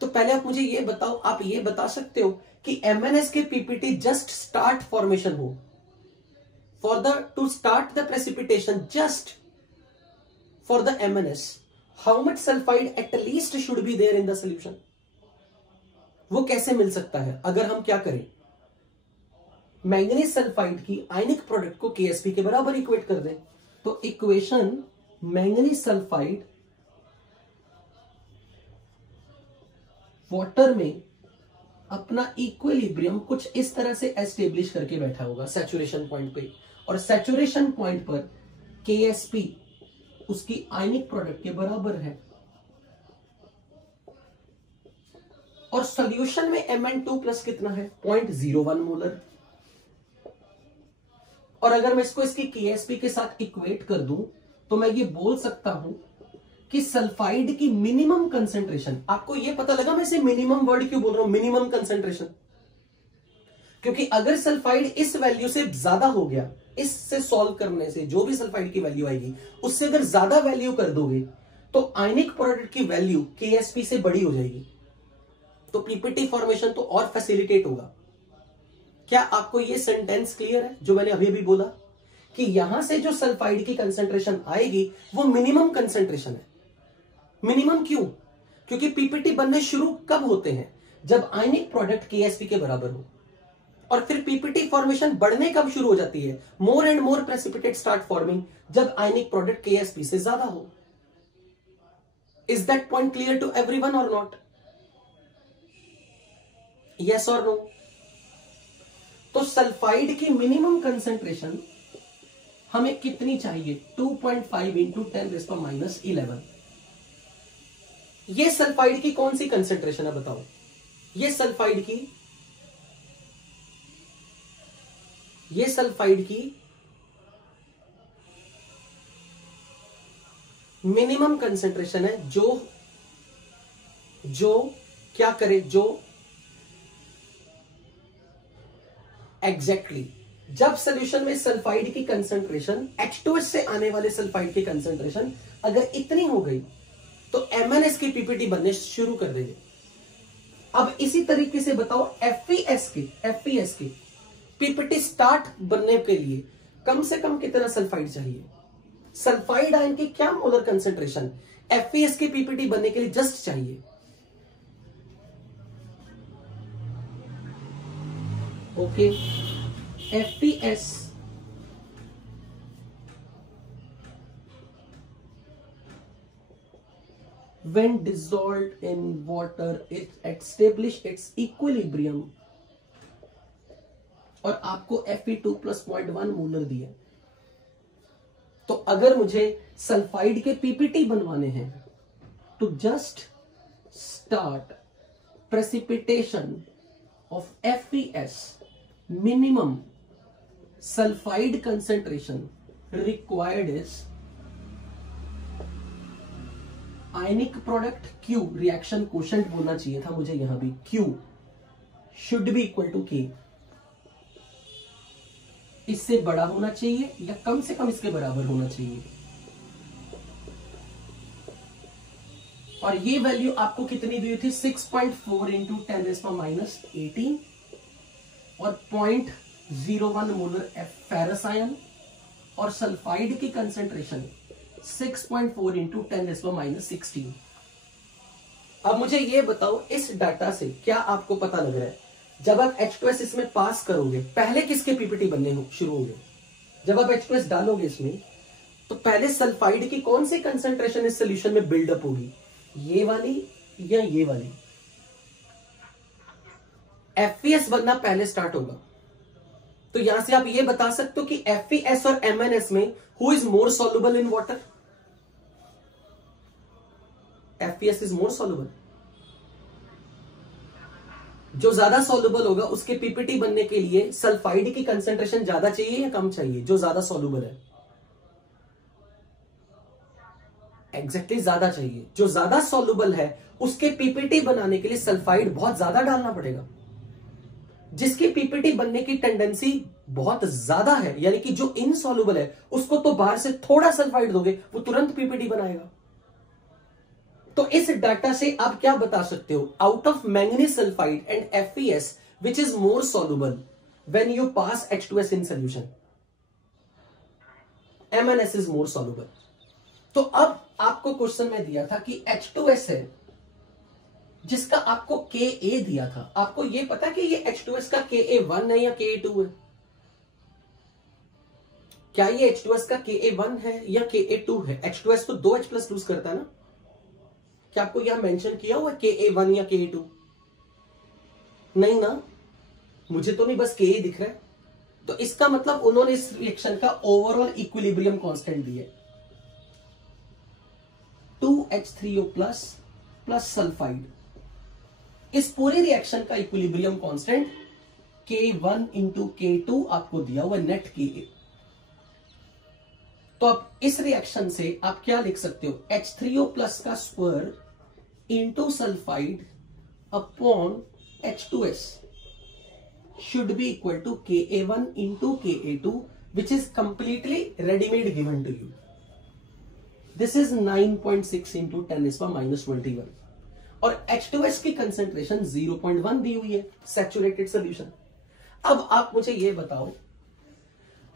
तो पहले आप मुझे ये बताओ, आप ये बता सकते हो कि MnS के पीपीटी जस्ट स्टार्ट फॉर्मेशन हो, for the to start the precipitation just for the MnS, how much sulphide at least should be there in the solution? वो कैसे मिल सकता है? अगर हम क्या करें, मैंगनीज सल्फाइड की आयनिक प्रोडक्ट को KSP के बराबर इक्वेट कर दें, तो इक्वेशन मैंगनीज सल्फाइड वाटर में अपना इक्विलिब्रियम कुछ इस तरह से एस्टेब्लिश करके बैठा होगा सैचुरेशन पॉइंट पे, और सैचुरेशन पॉइंट पर KSP उसकी आयनिक प्रोडक्ट के बराबर है, और सॉल्यूशन में Mn2 प्लस कितना है? 0.01 मोलर. और अगर मैं इसको इसकी KSP के साथ इक्वेट कर दूं तो मैं ये बोल सकता हूं कि सल्फाइड की मिनिमम कंसेंट्रेशन, आपको यह पता लगा मैं इसे मिनिमम वर्ड क्यों बोल रहा हूं, मिनिमम कंसेंट्रेशन? क्योंकि अगर सल्फाइड इस वैल्यू से ज्यादा हो गया, इससे सॉल्व करने से जो भी सल्फाइड की वैल्यू आएगी उससे अगर ज्यादा वैल्यू कर दोगे तो आयनिक प्रोडक्ट की वैल्यू KSP से बड़ी हो जाएगी. तो पीपीटी फॉर्मेशन तो और फैसिलिटेट होगा। क्या आपको ये सेंटेंस क्लियर है जो मैंने अभी अभी बोला कि यहां से जो सल्फाइड की कंसेंट्रेशन आएगी वो मिनिमम कंसेंट्रेशन है। मिनिमम क्यों? क्योंकि पीपीटी बनने शुरू कब होते हैं? जब आयनिक प्रोडक्ट केएसपी के बराबर हो। और फिर पीपीटी फॉर्मेशन बढ़ने कब शुरू हो जाती है? More and more precipitate start forming जब आयनिक प्रोडक्ट केएसपी से ज्यादा हो। Is that point clear to everyone और नॉट? यस और नो? तो सल्फाइड की मिनिमम कंसेंट्रेशन हमें कितनी चाहिए? 2.5 इंटू 10⁻11। ये सल्फाइड की कौन सी कंसेंट्रेशन है बताओ? ये सल्फाइड की मिनिमम कंसेंट्रेशन है जो क्या करे, जो एग्जैक्टली जब सॉल्यूशन में सल्फाइड की कंसेंट्रेशन H2S से आने वाले सल्फाइड की कंसेंट्रेशन अगर इतनी हो गई तो MnS की पीपीटी बनने शुरू कर देंगे। अब इसी तरीके से बताओ FeS की पीपीटी स्टार्ट बनने के लिए कम से कम कितना सल्फाइड चाहिए? सल्फाइड आयन की क्या मोलर कंसेंट्रेशन FeS की पीपीटी बनने के लिए जस्ट चाहिए? Okay, FeS when dissolved in water it establish its equilibrium और आपको Fe2 + 0.1 मोलर दिया। तो अगर मुझे सल्फाइड के पीपीटी बनवाने हैं तो just start precipitation of FeS minimum sulphide concentration required is ionic product Q, reaction quotient बोलना चाहिए था मुझे यहां भी, Q should be equal to K। इससे बड़ा होना चाहिए या कम से कम इसके बराबर होना चाहिए। और ये वैल्यू आपको कितनी दी थी? 6.4 इंटू 10⁻18 और 0.01 मोलर फेरस आयन और सल्फाइड की कंसेंट्रेशन 6.4 इंटू 10⁻16। अब मुझे ये बताओ इस डाटा से क्या आपको पता लग रहा है जब आप H2S इसमें पास करोगे पहले किसके पीपीटी बनने शुरू होंगे? जब आप H2S डालोगे इसमें तो पहले सल्फाइड की कौन सी कंसेंट्रेशन इस सोल्यूशन में बिल्डअप होगी? ये वाली या ये वाली? FeS बनना पहले स्टार्ट होगा। तो यहां से आप ये बता सकते हो कि FeS और MnS में who is more soluble in water? FeS is more soluble. जो ज्यादा सॉल्युबल होगा उसके पीपीटी बनने के लिए सल्फाइड की कंसेंट्रेशन ज्यादा चाहिए या कम चाहिए? जो ज्यादा सॉल्युबल है एग्जैक्टली ज्यादा चाहिए। जो ज्यादा सॉल्युबल है उसके पीपीटी बनाने के लिए सल्फाइड बहुत ज्यादा डालना पड़ेगा। जिसकी पीपीटी बनने की टेंडेंसी बहुत ज्यादा है यानी कि जो इनसॉल्युबल है उसको तो बाहर से थोड़ा सल्फाइड दोगे वो तुरंत पीपीटी बनाएगा। तो इस डाटा से आप क्या बता सकते हो? Out of manganese sulphide and FeS which is more soluble when you pass H2S in solution? MnS is more soluble. तो अब आपको क्वेश्चन में दिया था कि H2S है जिसका आपको Ka दिया था। आपको ये पता कि ये H2S का Ka1 है या Ka2 है? क्या ये H2S का Ka1 है या Ka2 है? H2S तो 2H+ लूज करता है ना? क्या आपको यहां मेंशन किया हुआ Ka1 या Ka2? नहीं ना, मुझे तो नहीं, बस Ka दिख रहा है। तो इसका मतलब उन्होंने इस रिएक्शन का ओवरऑल इक्विलिब्रियम कांस्टेंट दिया 2H3O+ प्लस सल्फाइड। इस पूरी रिएक्शन का equilibrium constant K1 into K2 आपको दिया हुआ नेट Ka। तो अब इस रिएक्शन से आप क्या लिख सकते हो? H3O+ का square into sulphide upon H2S should be equal to Ka1 into Ka2 which is completely ready-made given to you. This is 9.6 into 10⁻21 और H2S की कंसेंट्रेशन 0.1 दी हुई है, सैचुरेटेड सोल्यूशन। अब आप मुझे ये बताओ,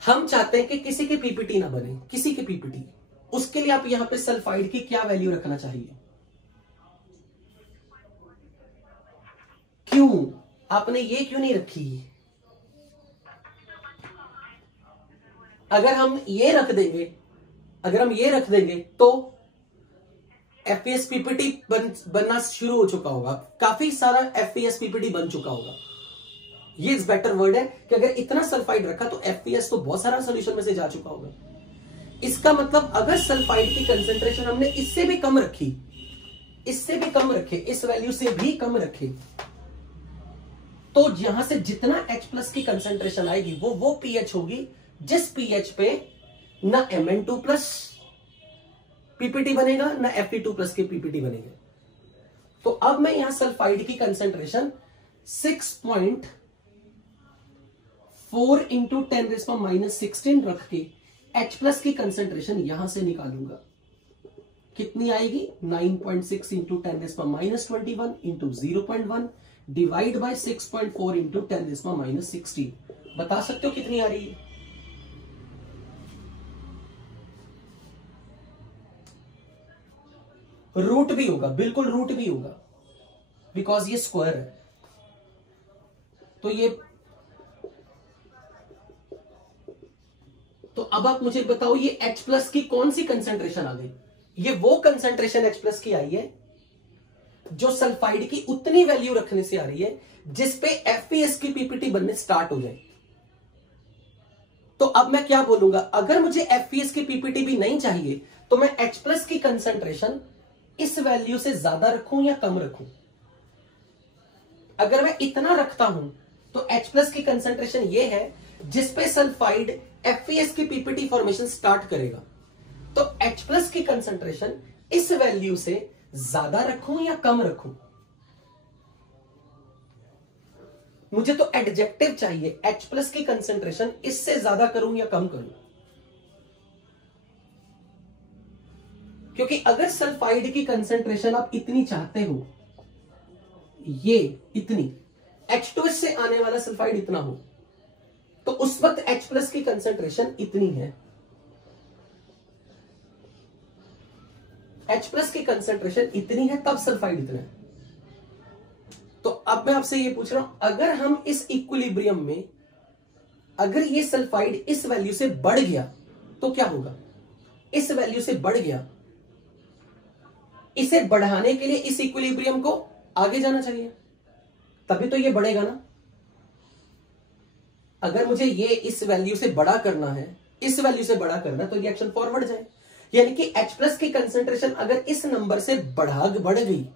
हम चाहते हैं कि किसी की पीपीटी ना बने, किसी की पीपीटी, उसके लिए आप यहां पे सल्फाइड की क्या वैल्यू रखना चाहिए? क्यों आपने ये क्यों नहीं रखी? अगर हम ये रख देंगे तो एफपीएस पीपीटी बनना शुरू हो चुका होगा, काफी सारा एफपीएस पीपीटी बन चुका होगा। ये इस बेटर वर्ड है कि अगर इतना सल्फाइड रखा तो एफपीएस तो बहुत सारा सोल्यूशन में से जा चुका होगा। इसका मतलब अगर सल्फाइड की कंसेंट्रेशन हमने इससे भी कम रखी, इस वैल्यू से भी कम रखे, तो यहां से जितना H+ की कंसेंट्रेशन आएगी वो पीएच होगी जिस पीएच पे ना Mn2+ पीपीटी बनेगा ना Fe2+ के पीपीटी बनेगा। तो अब मैं यहां सल्फाइड की कंसेंट्रेशन 6.4 × 10⁻16 रख के H+ की कंसेंट्रेशन यहां से निकालूंगा। कितनी आएगी? 9.6 × 10⁻21 × 0.1 डिवाइड बाय 6.4 × 10⁻16। बता सकते हो कितनी आ रही है? रूट भी होगा, बिल्कुल रूट भी होगा, बिकॉज ये स्क्वायर है। तो अब आप मुझे बताओ ये H+ की कौन सी कंसेंट्रेशन आ गई? ये वो कंसेंट्रेशन H+ की आई है जो सल्फाइड की उतनी वैल्यू रखने से आ रही है जिसपे एफपीएस की पीपीटी बनने स्टार्ट हो जाए। तो अब मैं क्या बोलूंगा, अगर मुझे एफपीएस की पीपीटी भी नहीं चाहिए तो मैं H+ की कंसेंट्रेशन इस वैल्यू से ज्यादा रखूं या कम रखूं? अगर मैं इतना रखता हूं तो H+ की कंसेंट्रेशन ये है जिसपे सल्फाइड एफपीएस की पीपीटी फॉर्मेशन स्टार्ट करेगा। तो H+ की कंसेंट्रेशन इस वैल्यू से ज्यादा रखूं या कम रखूं? मुझे तो एडजेक्टिव चाहिए, H+ की कंसेंट्रेशन इससे ज्यादा करूं या कम करूं? क्योंकि अगर सल्फाइड की कंसेंट्रेशन आप इतनी चाहते हो, ये इतनी, H2S से आने वाला सल्फाइड इतना हो, तो उस वक्त H+ की कंसेंट्रेशन इतनी है, H+ की कंसेंट्रेशन इतनी है, तब सल्फाइड इतना है। तो अब मैं आपसे ये पूछ रहा हूं, अगर हम इस इक्विलिब्रियम में, अगर ये सल्फाइड इस वैल्यू से बढ़ गया तो क्या होगा? इस वैल्यू से बढ़ गया, इसे बढ़ाने के लिए इस इक्विलिब्रियम को आगे जाना चाहिए, तभी तो ये बढ़ेगा ना। अगर मुझे ये इस वैल्यू से बड़ा करना है, इस वैल्यू से बड़ा करना है, तो रिएक्शन फॉरवर्ड जाए। यानी कि H+ की कंसेंट्रेशन अगर इस नंबर से बढ़ गई,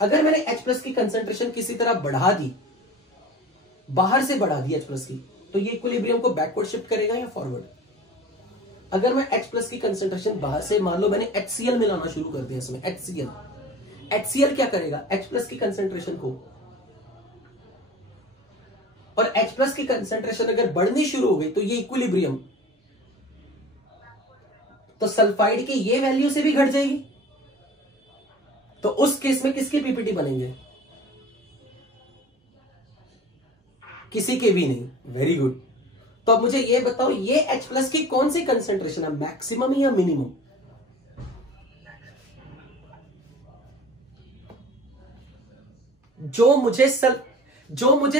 अगर मैंने H+ की कंसेंट्रेशन किसी तरह बढ़ा दी, बाहर से बढ़ा दी H+ की, तो ये इक्विलिब्रियम को बैकवर्ड शिफ्ट करेगा या फॉरवर्ड? अगर मैं H+ की कंसेंट्रेशन बाहर से, मान लो मैंने HCl मिलाना शुरू कर दिया इसमें, HCl क्या करेगा? H+ की कंसेंट्रेशन को, और H+ की कंसेंट्रेशन अगर बढ़नी शुरू हो गई तो ये इक्विलिब्रियम, तो सल्फाइड की ये वैल्यू से भी घट जाएगी। तो उस केस में किसकी पीपीटी बनेंगे? किसी के भी नहीं। Very good. तो अब मुझे ये बताओ, ये H+ की कौन सी कंसेंट्रेशन है, मैक्सिमम या मिनिमम? जो मुझे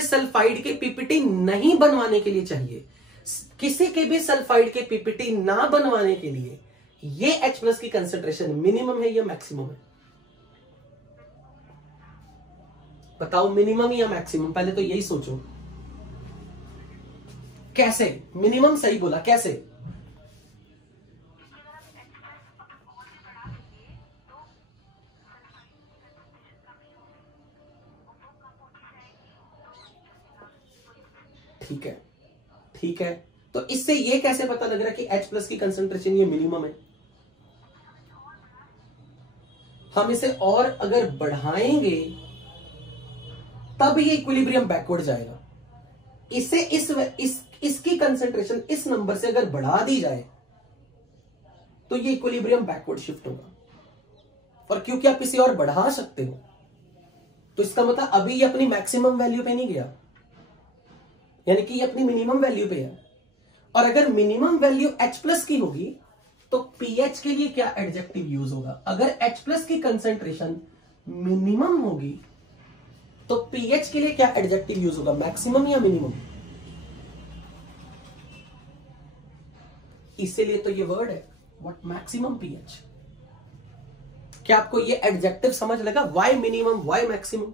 सल्फाइड के पीपीटी नहीं बनवाने के लिए चाहिए, किसी के भी सल्फाइड के पीपीटी ना बनवाने के लिए ये H+ की कंसेंट्रेशन मिनिमम है या मैक्सिमम है? बताओ, मिनिमम या मैक्सिमम? पहले तो यही सोचो। कैसे? मिनिमम सही बोला, कैसे? ठीक है। तो इससे ये कैसे पता लग रहा है कि H+ की कंसेंट्रेशन ये मिनिमम है? हम इसे और अगर बढ़ाएंगे तब ये इक्विलिब्रियम बैकवर्ड जाएगा। इसे इसकी कंसेंट्रेशन इस नंबर से अगर बढ़ा दी जाए तो ये इक्विलिब्रियम बैकवर्ड शिफ्ट होगा। और क्योंकि आप इसे और बढ़ा सकते हो, तो इसका मतलब अभी ये अपनी मैक्सिमम वैल्यू पे नहीं गया, यानी कि ये अपनी मिनिमम वैल्यू पे है। और अगर मिनिमम वैल्यू H+ की होगी तो pH के लिए क्या एडजेक्टिव यूज होगा? अगर H+ की कंसेंट्रेशन मिनिमम होगी तो pH के लिए क्या एडजेक्टिव यूज होगा? मैक्सिमम या मिनिमम? इसीलिए तो ये वर्ड है व्हाट, मैक्सिमम pH। क्या आपको ये एडजेक्टिव समझ लगा? Why minimum, why maximum?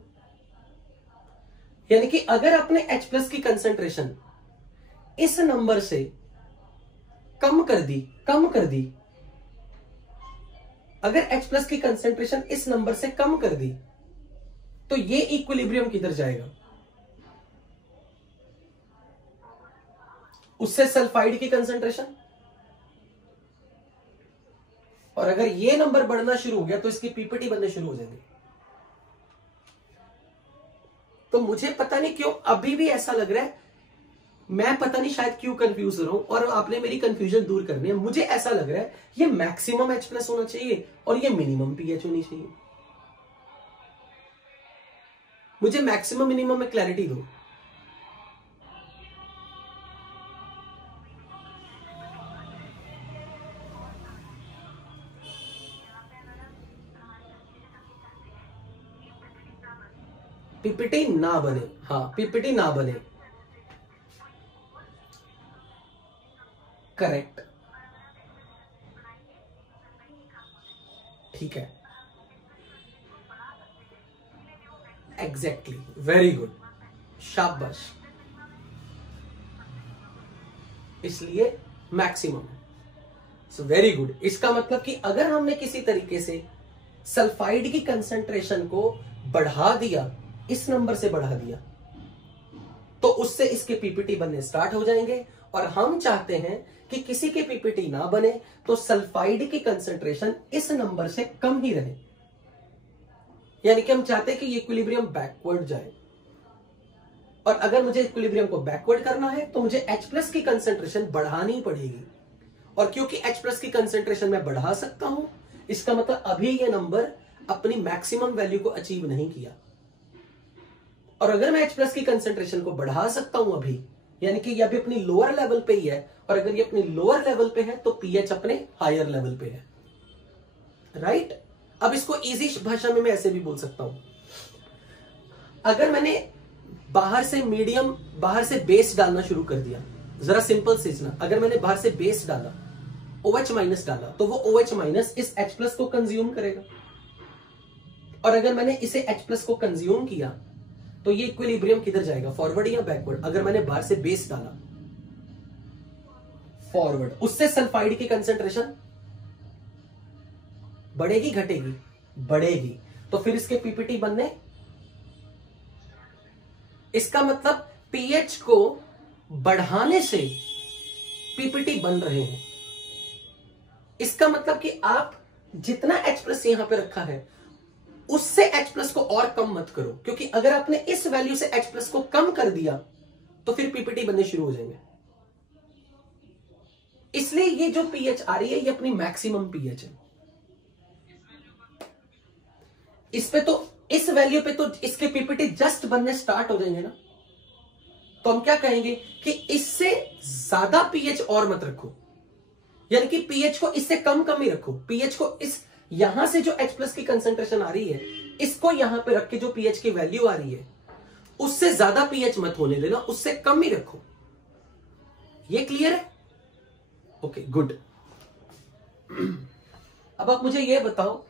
यानी कि अगर आपने H+ की कंसेंट्रेशन इस नंबर से कम कर दी, अगर H+ की कंसेंट्रेशन इस नंबर से कम कर दी तो ये इक्विलिब्रियम किधर जाएगा? उससे सल्फाइड की कंसेंट्रेशन, और अगर ये नंबर बढ़ना शुरू हो गया तो इसकी पीपीटी बनने शुरू हो जाएंगे। तो मुझे पता नहीं क्यों अभी भी ऐसा लग रहा है, मैं पता नहीं शायद क्यों कंफ्यूज हो रहा हूं, और आपने मेरी कंफ्यूजन दूर करनी है। मुझे ऐसा लग रहा है ये मैक्सिमम H+ होना चाहिए और ये मिनिमम pH होनी चाहिए। मुझे मैक्सिमम मिनिमम में क्लैरिटी दो। पीपीटी ना बने, हाँ पीपीटी ना बने, करेक्ट, ठीक है, एग्जैक्टली, वेरी गुड, शाबाश। इसलिए मैक्सिमम, सो वेरी गुड। इसका मतलब कि अगर हमने किसी तरीके से सल्फाइड की कंसेंट्रेशन को बढ़ा दिया, इस नंबर से बढ़ा दिया, तो उससे इसके पीपीटी बनने स्टार्ट हो जाएंगे। और हम चाहते हैं कि किसी के पीपीटी ना बने तो सल्फाइड की कंसेंट्रेशन इस नंबर से कम ही रहे, यानी कि हम चाहते हैं कि ये इक्विलिब्रियम बैकवर्ड जाए। और अगर मुझे इक्विलिब्रियम को बैकवर्ड करना है तो मुझे H+ की कंसेंट्रेशन बढ़ानी पड़ेगी, और क्योंकि H+ की कंसेंट्रेशन मैं बढ़ा सकता हूं, इसका मतलब अभी ये नंबर अपनी मैक्सिमम वैल्यू को अचीव नहीं किया। और अगर मैं H+ की कंसेंट्रेशन को बढ़ा सकता हूं अभी, यानी कि ये अभी अपनी लोअर लेवल पे ही है, और अगर ये अपनी लोअर लेवल पे है तो pH अपने हायर लेवल पे है, राइट? अब इसको इजी भाषा में मैं ऐसे भी बोल सकता हूं, अगर मैंने बाहर से बेस डालना शुरू कर दिया, जरा सिंपल सीजना, अगर मैंने बाहर से बेस डाला, OH- डाला, तो वो OH- इस H+ को कंज्यूम करेगा। और अगर मैंने इसे H+ को कंज्यूम किया तो ये इक्विलिब्रियम किधर जाएगा, फॉरवर्ड या बैकवर्ड? अगर मैंने बाहर से बेस डाला, फॉरवर्ड। उससे सल्फाइड की कंसेंट्रेशन बढ़ेगी घटेगी? बढ़ेगी। तो फिर इसके पीपीटी बनने, इसका मतलब pH को बढ़ाने से पीपीटी बन रहे हैं। इसका मतलब कि आप जितना H+ यहां पे रखा है उससे H+ को और कम मत करो, क्योंकि अगर आपने इस वैल्यू से H+ को कम कर दिया तो फिर पीपीटी बनने शुरू हो जाएंगे। इसलिए ये जो pH आ रही है ये अपनी मैक्सिमम pH है। इस पे तो, इस वैल्यू पे तो इसके पीपीटी जस्ट बनने स्टार्ट हो जाएंगे ना। तो हम क्या कहेंगे कि इससे ज्यादा pH और मत रखो, यानी कि pH को इससे कम ही रखो। pH को इस यहां से जो H+ की कंसेंट्रेशन आ रही है इसको यहां पे रख के जो pH की वैल्यू आ रही है उससे ज्यादा pH मत होने देना, उससे कम ही रखो। ये क्लियर है? Okay good. अब आप मुझे ये बताओ,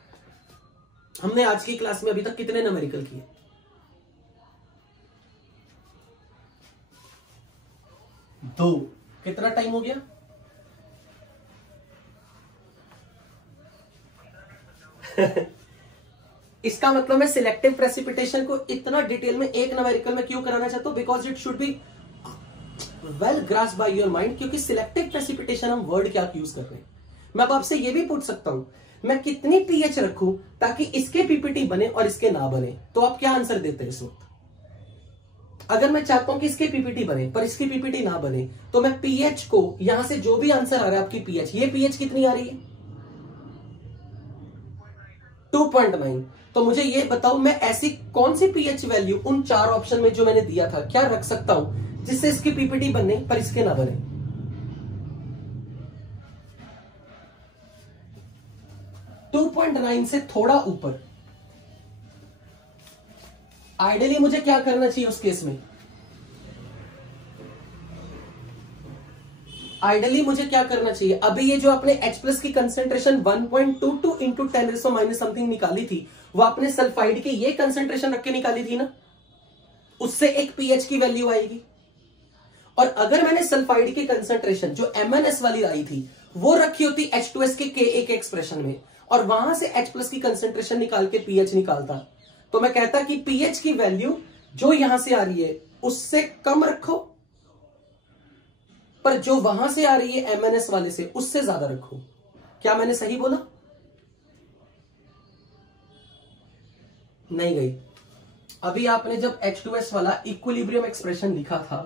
हमने आज की क्लास में अभी तक कितने न्यूमेरिकल किए? दो। कितना टाइम हो गया? इसका मतलब मैं सिलेक्टिव प्रेसिपिटेशन को इतना डिटेल में एक न्यूमेरिकल में क्यों कराना चाहता हूं? Because it should be well grasped by your mind, क्योंकि सिलेक्टिव प्रेसिपिटेशन हम वर्ड क्या यूज कर रहे हैं। मैं अब आपसे ये भी पूछ सकता हूं, मैं कितनी pH रखूं ताकि इसके पीपीटी बने और इसके ना बने? तो आप क्या आंसर देते हैं इस वक्त? अगर मैं चाहता हूं कि इसके पीपीटी बने पर इसकी पीपीटी ना बने, तो मैं pH को, यहां से जो भी आंसर आ रहा है आपकी pH, ये pH कितनी आ रही है? 2.9। तो मुझे ये बताओ मैं ऐसी कौन सी पीएच वैल्यू उन 4 ऑप्शन में जो मैंने दिया था क्या रख सकता हूं जिससे इसकी पीपीटी बने पर इसके ना बने। 2.9 से थोड़ा ऊपर आइडियली मुझे क्या करना चाहिए उस केस में, आइडियली मुझे क्या करना चाहिए। अभी ये जो आपने H प्लस की कंसेंट्रेशन 1.22 इंटू 10 माइनस समथिंग निकाली थी वो आपने सल्फाइड की ये कंसेंट्रेशन रख के निकाली थी ना, उससे एक पीएच की वैल्यू आएगी। और अगर मैंने सल्फाइड की कंसेंट्रेशन जो MnS वाली आई थी वो रखी होती H2S के Ka के एक्सप्रेशन में और वहां से H प्लस की कंसेंट्रेशन निकाल के पीएच निकालता, तो मैं कहता कि पीएच की वैल्यू जो यहां से आ रही है उससे कम रखो, पर जो वहां से आ रही है MnS वाले से उससे ज्यादा रखो। क्या मैंने सही बोला? नहीं गई। अभी आपने जब H2S वाला इक्विलिब्रियम एक्सप्रेशन लिखा था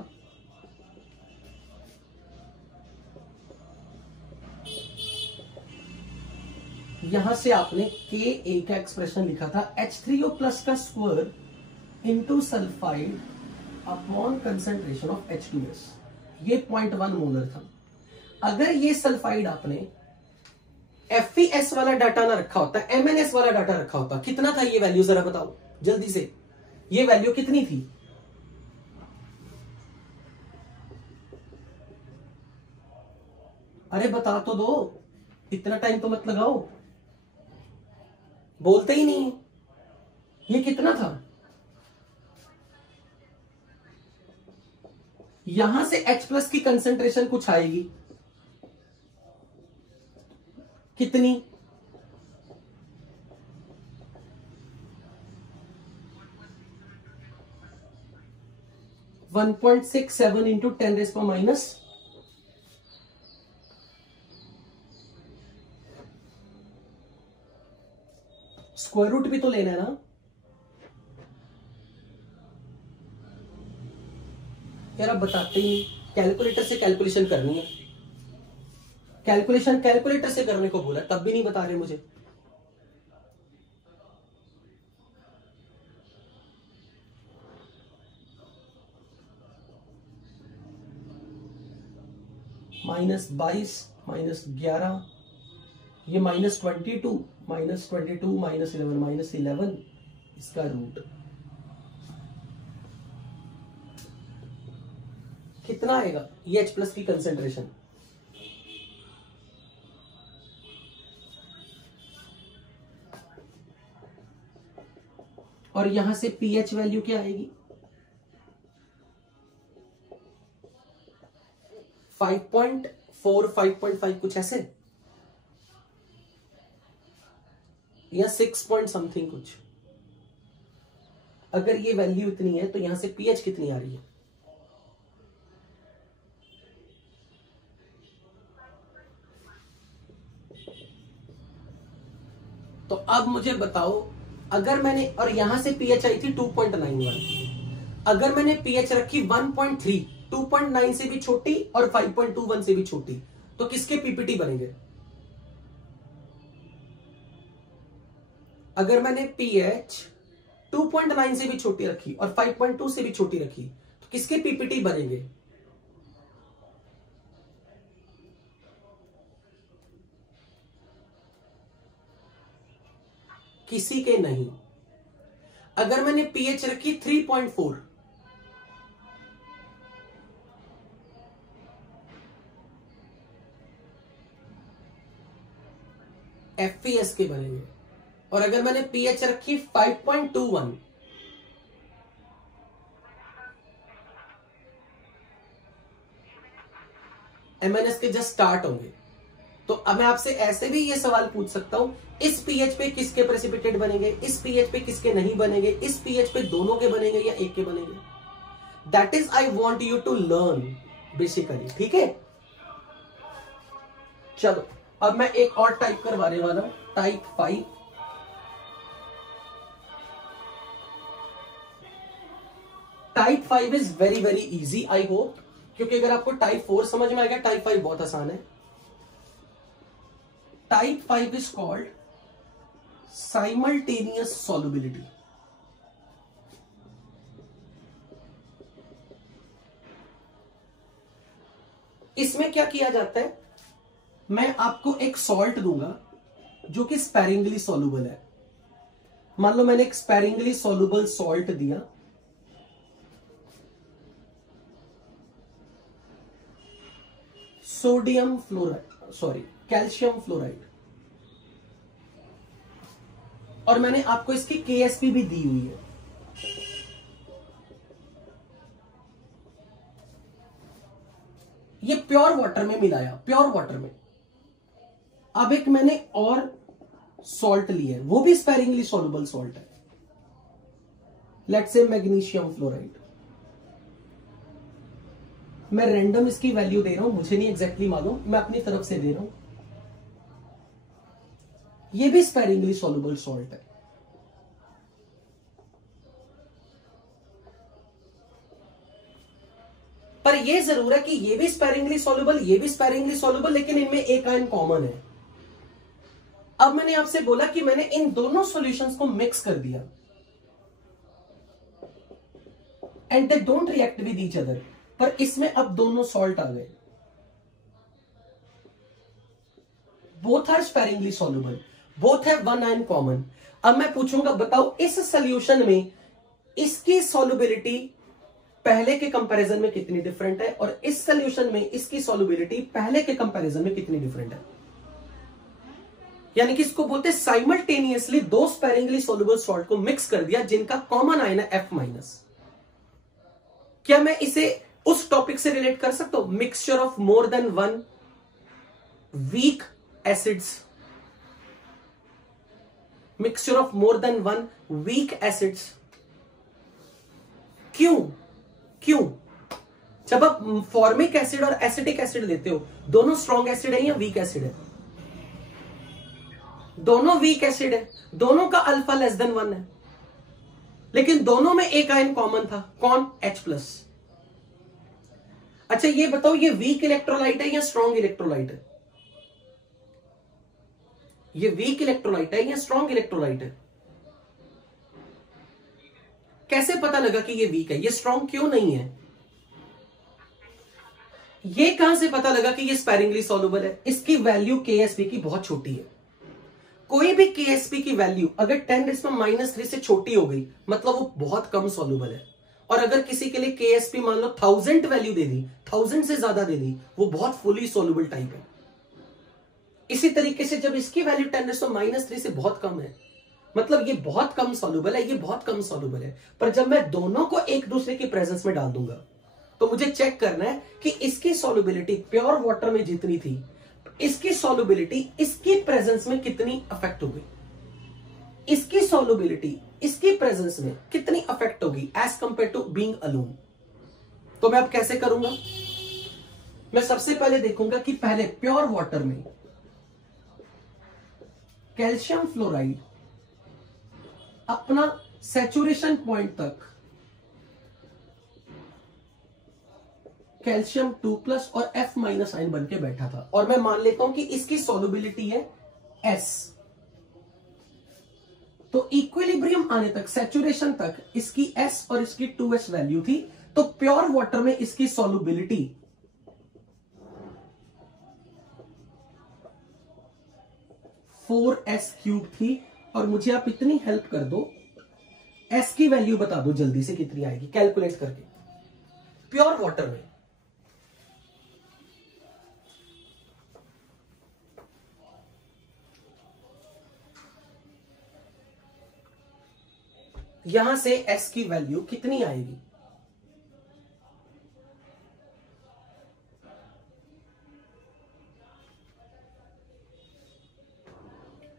यहां से आपने Ka का एक्सप्रेशन लिखा था H3O प्लस का square into sulphide upon concentration of H2S, ये 0.1 मोलर था। अगर ये सल्फाइड आपने FeS वाला डाटा ना रखा होता, MnS वाला डाटा रखा होता, कितना था ये वैल्यू जरा बताओ जल्दी से, ये वैल्यू कितनी थी? अरे बता तो दो, इतना टाइम तो मत लगाओ, बोलते ही नहीं। ये कितना था? यहां से H प्लस की कंसेंट्रेशन कुछ आएगी, कितनी? वन 1.67 इंटू 10⁻⁻, स्क्वायर रूट भी तो लेना है ना। यार आप बताते ही नहीं, कैलकुलेटर से कैलकुलेशन करनी है, कैलकुलेशन कैलकुलेटर से करने को बोला तब भी नहीं बता रहे मुझे। -22 -11, ये -22 -22 -11 -11 इसका रूट कितना आएगा? ये H प्लस की कंसेंट्रेशन और यहां से पीएच वैल्यू क्या आएगी? 5.4 5.5 कुछ ऐसे, या 6 पॉइंट समथिंग कुछ। अगर ये वैल्यू इतनी है तो यहां से पीएच कितनी आ रही है? तो अब मुझे बताओ, अगर मैंने, और यहां से पीएच आई थी 2.91, अगर मैंने पीएच रखी 1.3, 2.9 से भी छोटी और 5.21 से भी छोटी, तो किसके पीपीटी बनेंगे? अगर मैंने पीएच 2.9 से भी छोटी रखी और 5.2 से भी छोटी रखी तो किसके पीपीटी बनेंगे? किसी के नहीं। अगर मैंने पीएच रखी 3.4, FeS के बनेंगे। और अगर मैंने पीएच रखी 5.21, MnS के जस्ट स्टार्ट होंगे। तो अब मैं आपसे ऐसे भी ये सवाल पूछ सकता हूं, इस पीएच पे किसके प्रेसिपिटेट बनेंगे, इस पीएच पे किसके नहीं बनेंगे, इस पीएच पे दोनों के बनेंगे या एक के बनेंगे। That is I want you to learn basically, ठीक है। चलो अब मैं एक और टाइप करवाने वाला हूं, type 5। Type 5 is very very easy, I hope, क्योंकि अगर आपको टाइप 4 समझ में आएगा, टाइप 5 बहुत आसान है। Type 5 is called simultaneous solubility. इसमें क्या किया जाता है, मैं आपको एक सॉल्ट दूंगा जो कि स्पैरिंगली सॉल्युबल है। मान लो मैंने एक स्पैरिंगली सॉल्युबल सॉल्ट दिया, sodium fluoride, sorry calcium fluoride, और मैंने आपको इसकी केएसपी भी दी हुई है। ये प्योर वाटर में मिलाया, प्योर वाटर में। अब एक मैंने और सॉल्ट लिया है, वो भी स्पैरिंगली सॉल्युबल सॉल्ट है, लेट्स से मैग्नीशियम फ्लोराइड। मैं रैंडम इसकी वैल्यू दे रहा हूं, मुझे नहीं एग्जैक्टली मालूम, मैं अपनी तरफ से दे रहा हूं। ये भी स्पैरिंगली सॉल्युबल सॉल्ट है। पर यह जरूर है कि ये भी स्पैरिंगली सॉल्युबल, ये भी स्पैरिंगली सॉल्युबल, लेकिन इनमें एक आयन कॉमन है। अब मैंने आपसे बोला कि मैंने इन दोनों सॉल्यूशंस को मिक्स कर दिया and they don't react with each other, पर इसमें अब दोनों सॉल्ट आ गए, both are sparingly soluble, both have one ion common. अब मैं पूछूंगा बताओ इस सॉल्यूशन में इसकी सॉल्युबिलिटी पहले के कंपैरिजन में कितनी डिफरेंट है, और इस सॉल्यूशन में इसकी सॉल्युबिलिटी पहले के कंपैरिजन में कितनी डिफरेंट है। यानी कि इसको बोलते हैं साइमल्टेनियसली दो स्पैरिंगली सॉल्युबल सॉल्ट को मिक्स कर दिया जिनका कॉमन आयन है F-। क्या मैं इसे उस टॉपिक से रिलेट कर सकता हूं, mixture of more than one weak acids, mixture of more than one weak acids. क्यों जब आप फॉर्मिक एसिड और एसिटिक एसिड लेते हो, दोनों स्ट्रॉन्ग एसिड है या वीक एसिड है? दोनों वीक एसिड है, दोनों का अल्फा लेस देन 1 है, लेकिन दोनों में एक आयन कॉमन था, कौन? H+। अच्छा ये बताओ ये वीक इलेक्ट्रोलाइट है या स्ट्रॉन्ग इलेक्ट्रोलाइट है? ये वीक इलेक्ट्रोलाइट है या स्ट्रॉन्ग इलेक्ट्रोलाइट है? कैसे पता लगा कि ये वीक है, ये स्ट्रॉन्ग क्यों नहीं है? ये कहां से पता लगा कि ये स्पैरिंगली सॉल्युबल है? इसकी वैल्यू केएसपी की बहुत छोटी है। कोई भी केएसपी की वैल्यू अगर 10⁻³ से छोटी हो गई मतलब वो बहुत कम सॉल्युबल है, और अगर किसी के लिए केएसपी मान लो 1000 वैल्यू दे दी, 1000 से ज्यादा दे दी, वो बहुत फुली सॉल्युबल टाइप है। इसी तरीके से जब इसकी वैल्यू 10⁻³ से बहुत कम है मतलब ये बहुत कम सॉल्युबल है, ये बहुत कम सॉल्युबल है। पर जब मैं दोनों को एक दूसरे की प्रेजेंस में डाल दूंगा तो मुझे चेक करना है कि इसकी सॉल्युबिलिटी प्योर वाटर में जितनी थी, इसकी सॉल्युबिलिटी इसकी प्रेजेंस में कितनी अफेक्ट हो गई, इसकी सॉल्युबिलिटी इसकी प्रेजेंस में कितनी अफेक्ट होगी as compare to being alone. तो मैं अब कैसे करूंगा? मैं सबसे पहले देखूंगा कि पहले प्योर वाटर में कैल्शियम फ्लोराइड अपना सैचुरेशन पॉइंट तक कैल्शियम 2+ और F- आयन बन के बैठा था, और मैं मान लेता हूं कि इसकी सॉल्युबिलिटी है S। तो इक्विलिब्रियम आने तक, सैचुरेशन तक इसकी S और इसकी 2S वैल्यू थी, तो प्योर वाटर में इसकी सॉल्युबिलिटी 4S³ थी। और मुझे आप इतनी हेल्प कर दो, S की वैल्यू बता दो जल्दी से कितनी आएगी कैलकुलेट करके प्योर वाटर में। यहां से S की वैल्यू कितनी आएगी?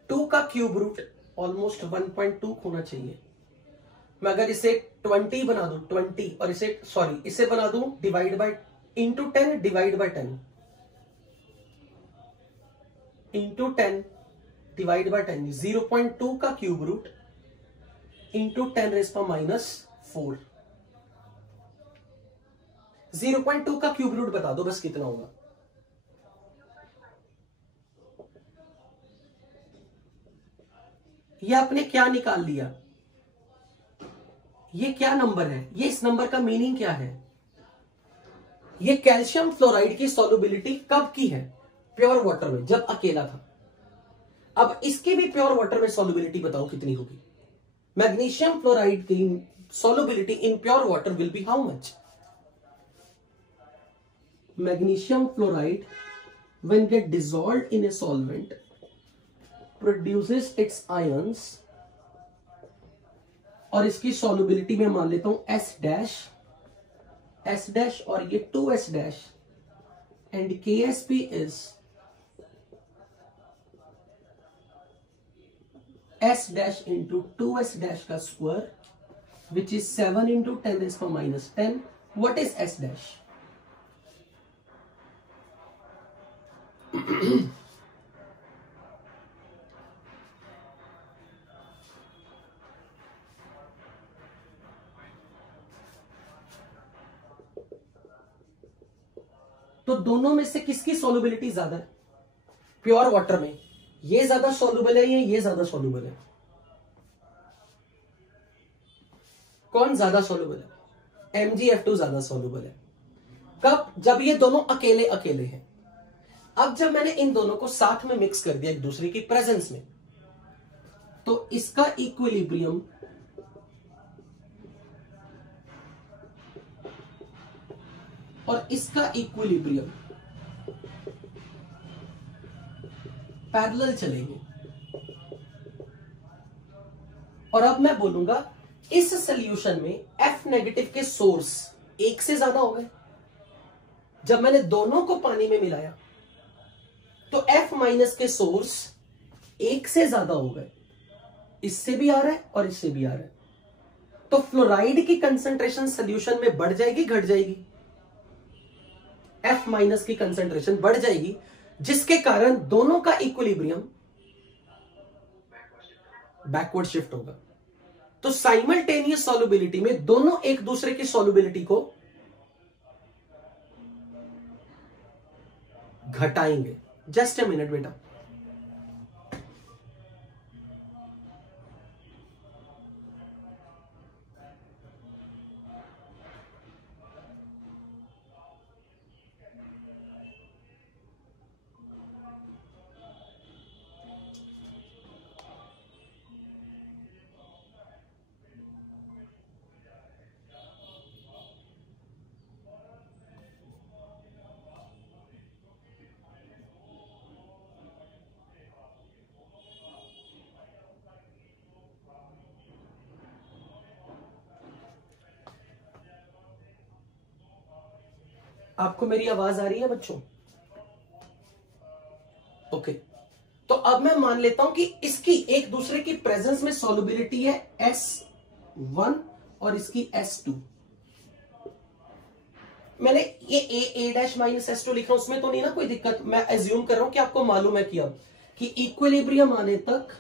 टू का क्यूब रूट ऑलमोस्ट 1.2 होना चाहिए। मैं अगर इसे 20 बना दूं, 20, और इसे बना दूं divide by into 10 divide by 10 into 10 divide by 10, 0.2 का क्यूब रूट इंटू 10⁻⁴। 0.2 का क्यूब रूट बता दो बस कितना होगा? ये आपने क्या निकाल लिया, ये क्या नंबर है, ये इस नंबर का मीनिंग क्या है? ये कैल्शियम फ्लोराइड की सॉल्युबिलिटी कब की है? प्योर वाटर में, जब अकेला था। अब इसकी भी प्योर वाटर में सॉल्युबिलिटी बताओ कितनी होगी? मैग्नीशियम फ्लोराइड की solubility in pure water will be how much? Magnesium fluoride when get dissolved in a solvent produces its ions, और इसकी solubility में मान लेता हूं S डैश और ये 2S dash, and KSP is S dash into 2S dash का square, which is 7 into 10 raised to minus 10. What is S dash? तो दोनों में से किसकी सॉल्युबिलिटी ज्यादा है? प्योर वाटर में ये ज्यादा सॉल्युबल है या ये ज्यादा सॉल्युबल है? कौन ज्यादा सॉल्युबल है? MgF2 ज्यादा सॉल्युबल है। कब? जब ये दोनों अकेले अकेले हैं। अब जब मैंने इन दोनों को साथ में मिक्स कर दिया एक दूसरे की प्रेजेंस में, तो इसका इक्विलिब्रियम और इसका इक्विलिब्रियम पैरेलल चलेंगे। और अब मैं बोलूंगा इस सॉल्यूशन में F नेगेटिव के सोर्स एक से ज्यादा हो गए। जब मैंने दोनों को पानी में मिलाया तो F माइनस के सोर्स एक से ज्यादा हो गए। इससे भी आ रहा है और इससे भी आ रहा है। तो फ्लोराइड की कंसंट्रेशन सॉल्यूशन में बढ़ जाएगी घट जाएगी? F माइनस की कंसंट्रेशन बढ़ जाएगी, जिसके कारण दोनों का इक्विलिब्रियम बैकवर्ड शिफ्ट होगा। तो साइमल्टेनियस सॉल्युबिलिटी में दोनों एक दूसरे की सॉल्युबिलिटी को घटाएंगे। जस्ट अ मिनट बेटा। आपको मेरी आवाज आ रही है बच्चों? ओके। तो अब मैं मान लेता हूं कि इसकी एक दूसरे की प्रेजेंस में सॉल्युबिलिटी है S1 और इसकी S2। मैंने ये A डैश माइनस S2 लिखा, उसमें तो नहीं ना कोई दिक्कत? मैं एज्यूम कर रहा हूं कि आपको मालूम है कि अब कि इक्विलिब्रियम आने तक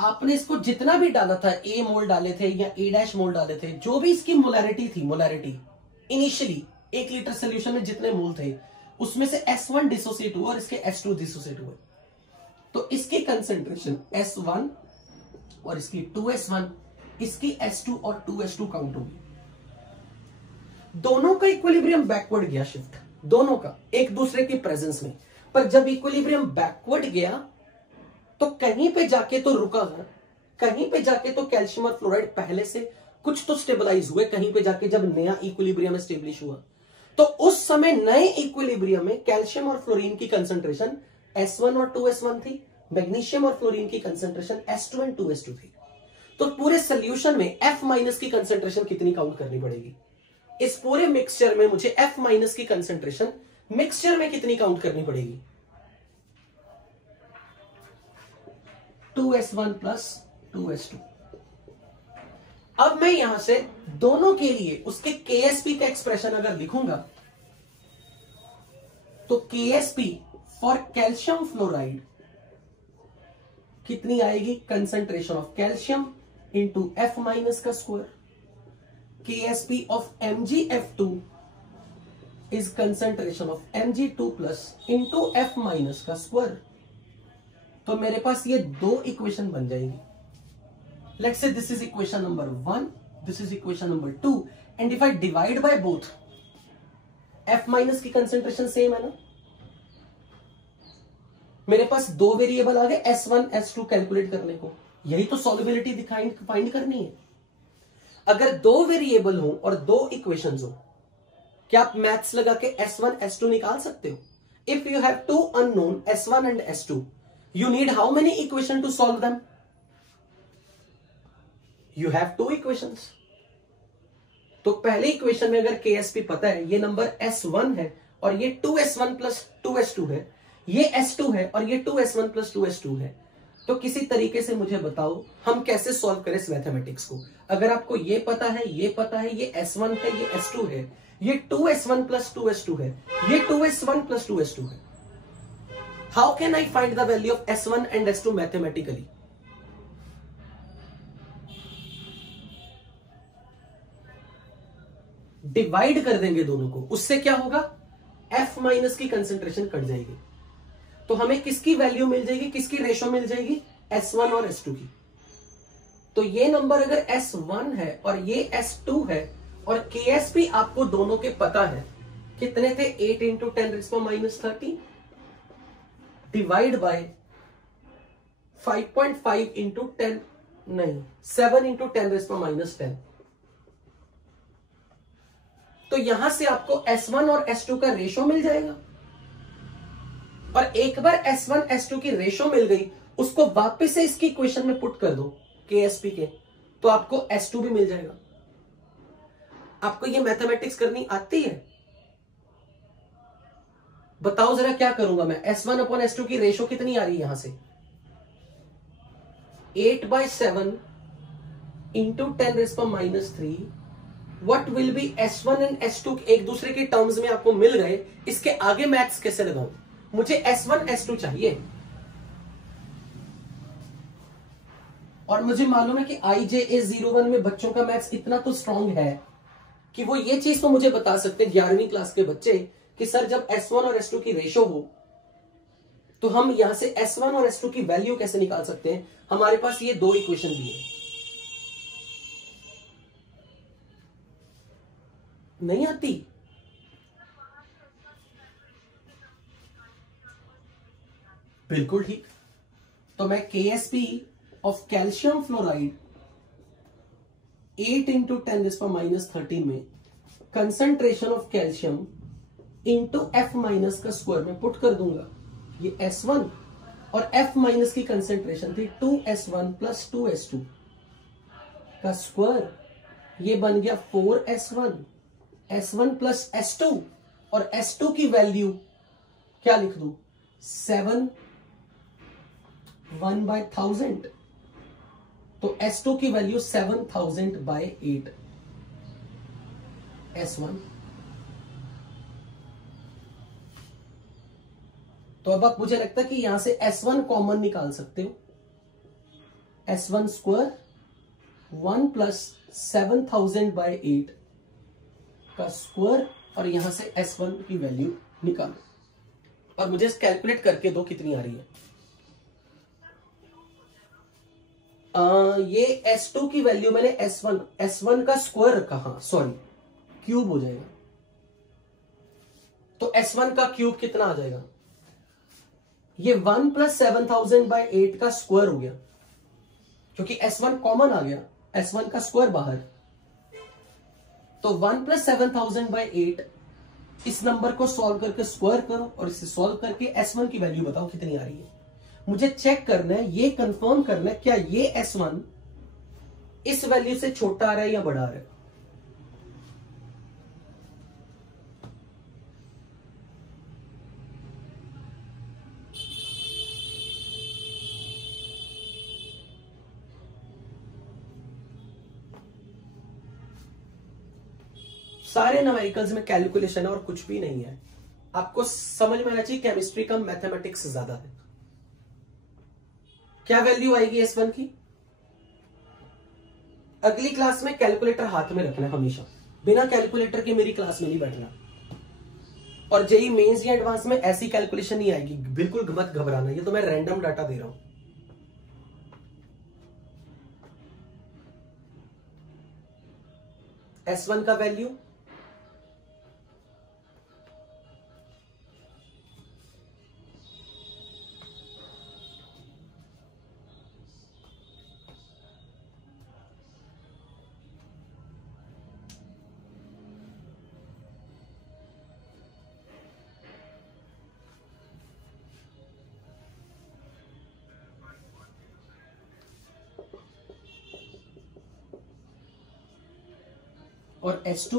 आपने इसको जितना भी डाला था, A मोल डाले थे या A डैश मोल डाले थे, जो भी इसकी मोलैरिटी थी, मोलैरिटी इनिशियली 1 लीटर सोल्यूशन में जितने मोल थे उसमें से S1 डिसोसिएट हुआ और इसके S2 डिसोसिएट हुए। तो इसकी कंसेंट्रेशन S1 और इसकी 2S1, इसकी S2 और 2S2 काउंट होगी। दोनों का इक्विलिब्रियम बैकवर्ड गया शिफ्ट, दोनों का एक दूसरे की प्रेजेंस में। पर जब इक्विलिब्रियम बैकवर्ड गया तो कहीं पे जाके तो रुका था, कहीं पे जाके तो कैल्शियम और फ्लोराइड पहले से कुछ तो स्टेबलाइज हुए, कहीं पे जाके जब नया इक्विलिब्रियम एस्टेब्लिश हुआ तो उस समय नए इक्विलिब्रियम में कैल्शियम और फ्लोरीन की कंसंट्रेशन S1 और 2S1 थी, मैग्नीशियम और फ्लोरीन की कंसंट्रेशन S2 और 2S2 थी। तो पूरे सोल्यूशन में F माइनस की कंसंट्रेशन कितनी काउंट करनी पड़ेगी? इस पूरे मिक्सचर में मुझे F माइनस की कंसंट्रेशन मिक्सचर में कितनी काउंट करनी पड़ेगी? 2S1 plus 2S2। अब मैं यहां से दोनों के लिए उसके KSP का एक्सप्रेशन अगर लिखूंगा तो KSP फॉर कैल्शियम फ्लोराइड कितनी आएगी? Concentration of calcium into F minus का square. KSP of MgF2 is concentration of Mg2 plus into F minus का स्क्वायर। तो मेरे पास ये दो इक्वेशन बन जाएगी. Let's say this is equation number 1, this is equation number 2, and if I divide by both, F minus की concentration same है ना. मेरे पास दो वेरिएबल आ गए S1 S2 कैलकुलेट करने को. यही तो सॉल्युबिलिटी फाइंड करनी है. अगर दो वेरिएबल हो और दो इक्वेशंस हो, क्या आप मैथ्स लगा के S1 S2 निकाल सकते हो? If you have two unknown S1 and S2, you need how many equation to solve them? You have two equations. तो पहले इक्वेशन में अगर KSP पता है, ये नंबर S1 है और ये 2S1 प्लस 2S2 है, ये S2 है और ये 2S1 प्लस 2S2 है, तो किसी तरीके से मुझे बताओ हम कैसे सॉल्व करें इस मैथमेटिक्स को. अगर आपको ये पता है, ये पता है, ये S1 है, ये S2 है, ये 2S1 प्लस 2S2 है, ये 2S1 प्लस 2S2 है. How can I find the value of S1 and S2 mathematically? Divide कर देंगे दोनों को, उससे क्या होगा? F माइनस की कंसेंट्रेशन कट जाएगी. तो हमें किसकी वैल्यू मिल जाएगी, किसकी रेशो मिल जाएगी? S1 और S2 की. तो ये नंबर अगर S1 है और ये S2 है और KSP आपको दोनों के पता है, कितने थे? 8 इंटू 10⁻³ डिवाइड बाय 5.5 इंटू 10, नहीं 7 इंटू 10⁻10. तो यहां से आपको S1 और S2 का रेशो मिल जाएगा. और एक बार S1 S2 की रेशो मिल गई, उसको वापस से इसकी इक्वेशन में पुट कर दो KSP के, तो आपको S2 भी मिल जाएगा. आपको ये मैथमेटिक्स करनी आती है? बताओ जरा क्या करूंगा मैं. S1 अपॉन S2 की रेशो कितनी आ रही है यहां से? 8/7 into 10⁻³ what will be S1 and S2 एक दूसरे के टर्म्स में आपको मिल गए. इसके आगे मैथ्स कैसे लगाऊं? मुझे S1 S2 चाहिए और मुझे मालूम है कि IJA01 में बच्चों का मैथ्स इतना तो स्ट्रांग है कि वो ये चीज तो मुझे बता सकते 11वीं क्लास के बच्चे कि सर जब S1 और S2 की रेशो हो तो हम यहां से S1 और S2 की वैल्यू कैसे निकाल सकते हैं. हमारे पास ये दो इक्वेशन भी है. नहीं आती? बिल्कुल ठीक. तो मैं KSP of calcium fluoride 8 into 10⁻13 में concentration of calcium into F minus का स्क्वायर में पुट कर दूंगा. ये S1 और F माइनस की कंसंट्रेशन थी 2S1 प्लस 2S2 का स्क्वायर, ये बन गया 4S1, S1 प्लस S2 और S2 की वैल्यू क्या लिख दूं? 7 1/1000. तो S2 की वैल्यू 7000/8 S1. तो अब आप मुझे लगता है कि यहां से S1 कॉमन निकाल सकते हो. S1 स्क्वायर 1 प्लस 7000/8 का स्क्वायर और यहां से S1 की वैल्यू निकालो और मुझे कैलकुलेट करके दो कितनी आ रही है. ये S2 की वैल्यू मैंने S1 का स्क्वायर रखा, हाँ सॉरी क्यूब हो जाएगा. तो S1 का क्यूब कितना आ जाएगा? ये 1 प्लस 7000/8 का स्क्वायर हो गया क्योंकि S1 कॉमन आ गया, S1 का स्क्वायर बाहर. तो 1 प्लस 7000/8 इस नंबर को सॉल्व करके स्क्वायर करो और इसे सॉल्व करके S1 की वैल्यू बताओ कितनी आ रही है. मुझे चेक करना है, ये कंफर्म करना है क्या ये S1 इस वैल्यू से छोटा आ रहा है या बड़ा आ रहा है. सारे न्यूमेरिकल्स में कैलकुलेशन है और कुछ भी नहीं है. आपको समझ में आना चाहिए केमिस्ट्री का मैथमेटिक्स ज्यादा है. क्या वैल्यू आएगी S1 की? अगली क्लास में कैलकुलेटर हाथ में रखना हमेशा, बिना कैलकुलेटर के मेरी क्लास में नहीं बैठना. और जेई मेंस या एडवांस में ऐसी कैलकुलेशन नहीं आएगी, बिल्कुल मत घबराना, ये तो मैं रैंडम डाटा दे रहा हूं। S1 का वैल्यू और S2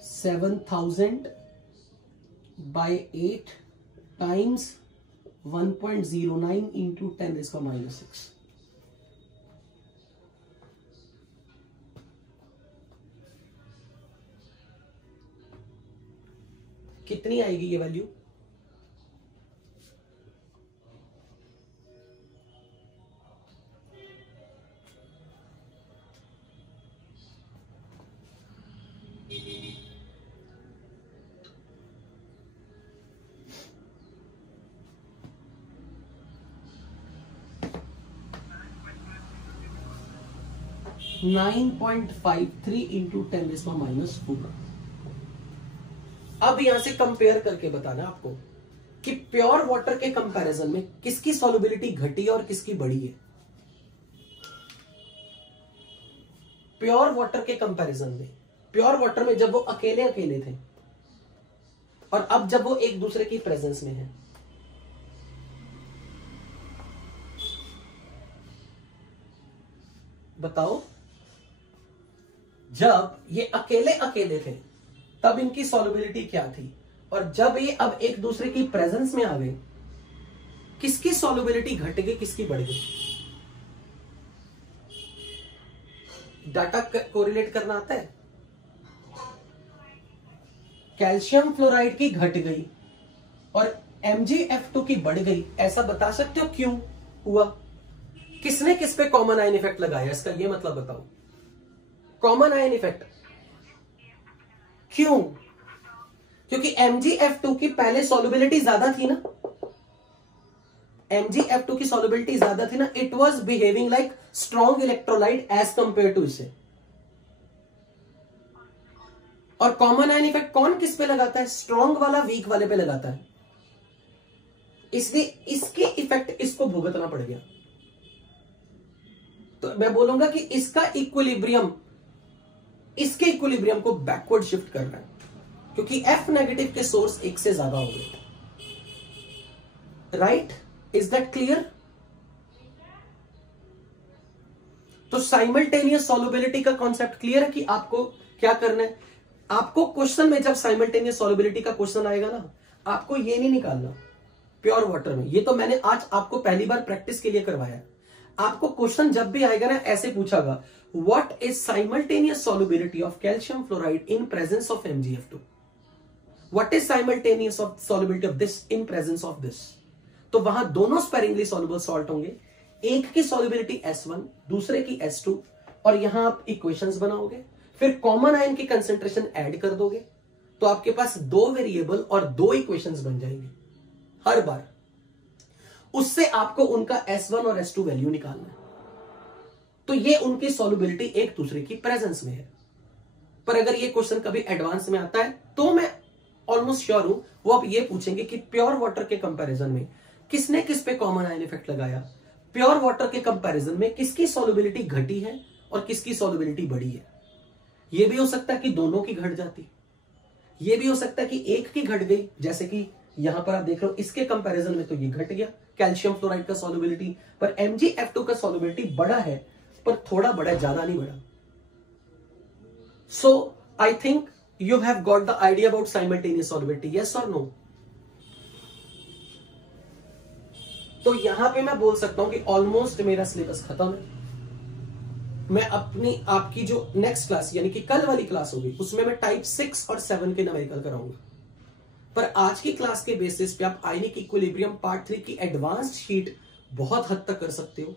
7,000 by 8 times 1.09 into 10⁻⁶। कितनी आएगी ये वैल्यू? (9.53 into 10⁻⁴). अब यहां से कंपेयर करके बताना आपको कि प्योर वाटर के कंपैरिजन में किसकी सॉल्युबिलिटी घटी और किसकी बढ़ी है। प्योर वाटर के कंपैरिजन में, प्योर वाटर में जब वो अकेले अकेले थे और अब जब वो एक दूसरे की प्रेजेंस में है, बताओ। जब ये अकेले अकेले थे तब इनकी सॉल्युबिलिटी क्या थी, और जब ये अब एक दूसरे की प्रेजेंस में आ गए, किसकी सॉल्युबिलिटी घट गई, किसकी बढ़ गई? डाटा कोरिलेट करना आता है। कैल्शियम फ्लोराइड की घट गई और MgF2 की बढ़ गई, ऐसा बता सकते हो क्यों हुआ? किसने किस पे कॉमन आयन इफेक्ट लगाया, इसका ये मतलब बताओ। कॉमन आयन इफेक्ट क्यों? क्योंकि MgF2 की पहले सॉल्युबिलिटी ज्यादा थी ना, MgF2 की सॉल्युबिलिटी ज्यादा थी ना, it was behaving like strong electrolyte as compare to इसे। और कॉमन आयन इफेक्ट कौन किस पे लगाता है? स्ट्रॉन्ग वाला वीक वाले पे लगाता है, इसलिए इसके इफेक्ट इसको भुगतना पड़ गया। तो मैं बोलूंगा कि इसका इक्विलिब्रियम, इसके इक्विलिब्रियम को बैकवर्ड शिफ्ट कर रहा है, क्योंकि F नेगेटिव के सोर्स एक से ज्यादा हो गए। राइट? Is that clear? तो साइमल्टेनियस सॉल्युबिलिटी का कॉन्सेप्ट क्लियर है कि आपको क्या करना है। आपको क्वेश्चन में जब साइमल्टेनियस सॉल्युबिलिटी का क्वेश्चन आएगा ना, आपको ये नहीं निकालना प्योर वाटर में, ये तो मैंने आज आपको पहली बार प्रैक्टिस के लिए करवाया। आपको क्वेश्चन जब भी आएगा ना, ऐसे पूछागा, what is simultaneous solubility of calcium fluoride in presence of MgF2? What is simultaneous solubility of this in presence of this? तो वहां दोनों स्पेरिंगली सॉल्युबल सॉल्ट होंगे, एक की सॉल्युबिलिटी S1, दूसरे की S2, और यहां आप इक्वेशंस बनाओगे, फिर कॉमन आयन की कंसेंट्रेशन ऐड कर दोगे, तो आपके पास दो वेरिएबल और दो इक्वेशंस बन जाएंगे हर बार। उससे आपको उनका S1 और S2 वैल्यू निकालना है। तो ये उनकी सॉल्युबिलिटी एक दूसरे की प्रेजेंस में है। पर अगर ये क्वेश्चन कभी एडवांस में आता है तो मैं ऑलमोस्ट श्योर हूं वो अब ये पूछेंगे कि प्योर वाटर के कंपैरिजन में किसने किस पे कॉमन आयन इफेक्ट लगाया, प्योर वाटर के कंपैरिजन में किसकी सॉल्युबिलिटी घटी है और किसकी सॉल्युबिलिटी बढ़ी है। ये भी हो सकता है कि दोनों की घट जाती, ये भी हो सकता है कि एक की घट गई, जैसे कि यहां पर आप देख रहे हो इसके कंपैरिजन में तो ये घट गया कैल्शियम फ्लोराइड का सॉल्युबिलिटी, पर MgF2 का सॉल्युबिलिटी बढ़ा है, पर थोड़ा बढ़ा, ज्यादा नहीं बढ़ा। So I think you have got the idea about simultaneous solubility, yes और नो? तो यहां पे मैं बोल सकता हूं कि ऑलमोस्ट मेरा सिलेबस खत्म है। मैं अपनी आपकी जो नेक्स्ट क्लास यानी कि कल वाली क्लास होगी उसमें मैं टाइप 6 और 7 के न्यूमेरिकल कराऊंगा, पर आज की क्लास के बेसिस पे आप आयनिक इक्विलिब्रियम पार्ट 3 की एडवांस्ड शीट बहुत हद तक कर सकते हो।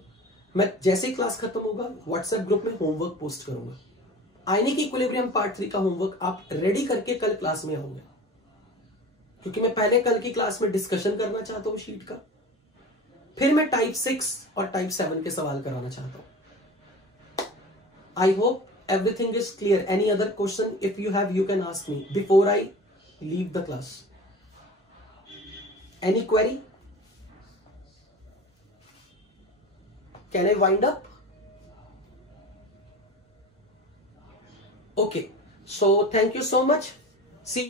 मैं जैसे क्लास खत्म होगा व्हाट्सएप ग्रुप में होमवर्क पोस्ट करूंगा। आयनिक इक्विलिब्रियम पार्ट 3 का होमवर्क आप रेडी करके कल क्लास में आओगे, क्योंकि मैं पहले कल की क्लास में डिस्कशन करना चाहता हूं शीट का, फिर मैं टाइप 6 और टाइप 7 के सवाल कराना चाहता हूं। I hope everything is clear. Any other question if you have, you can ask me before I leave the class. Any query? Can I wind up? Okay, so thank you so much. See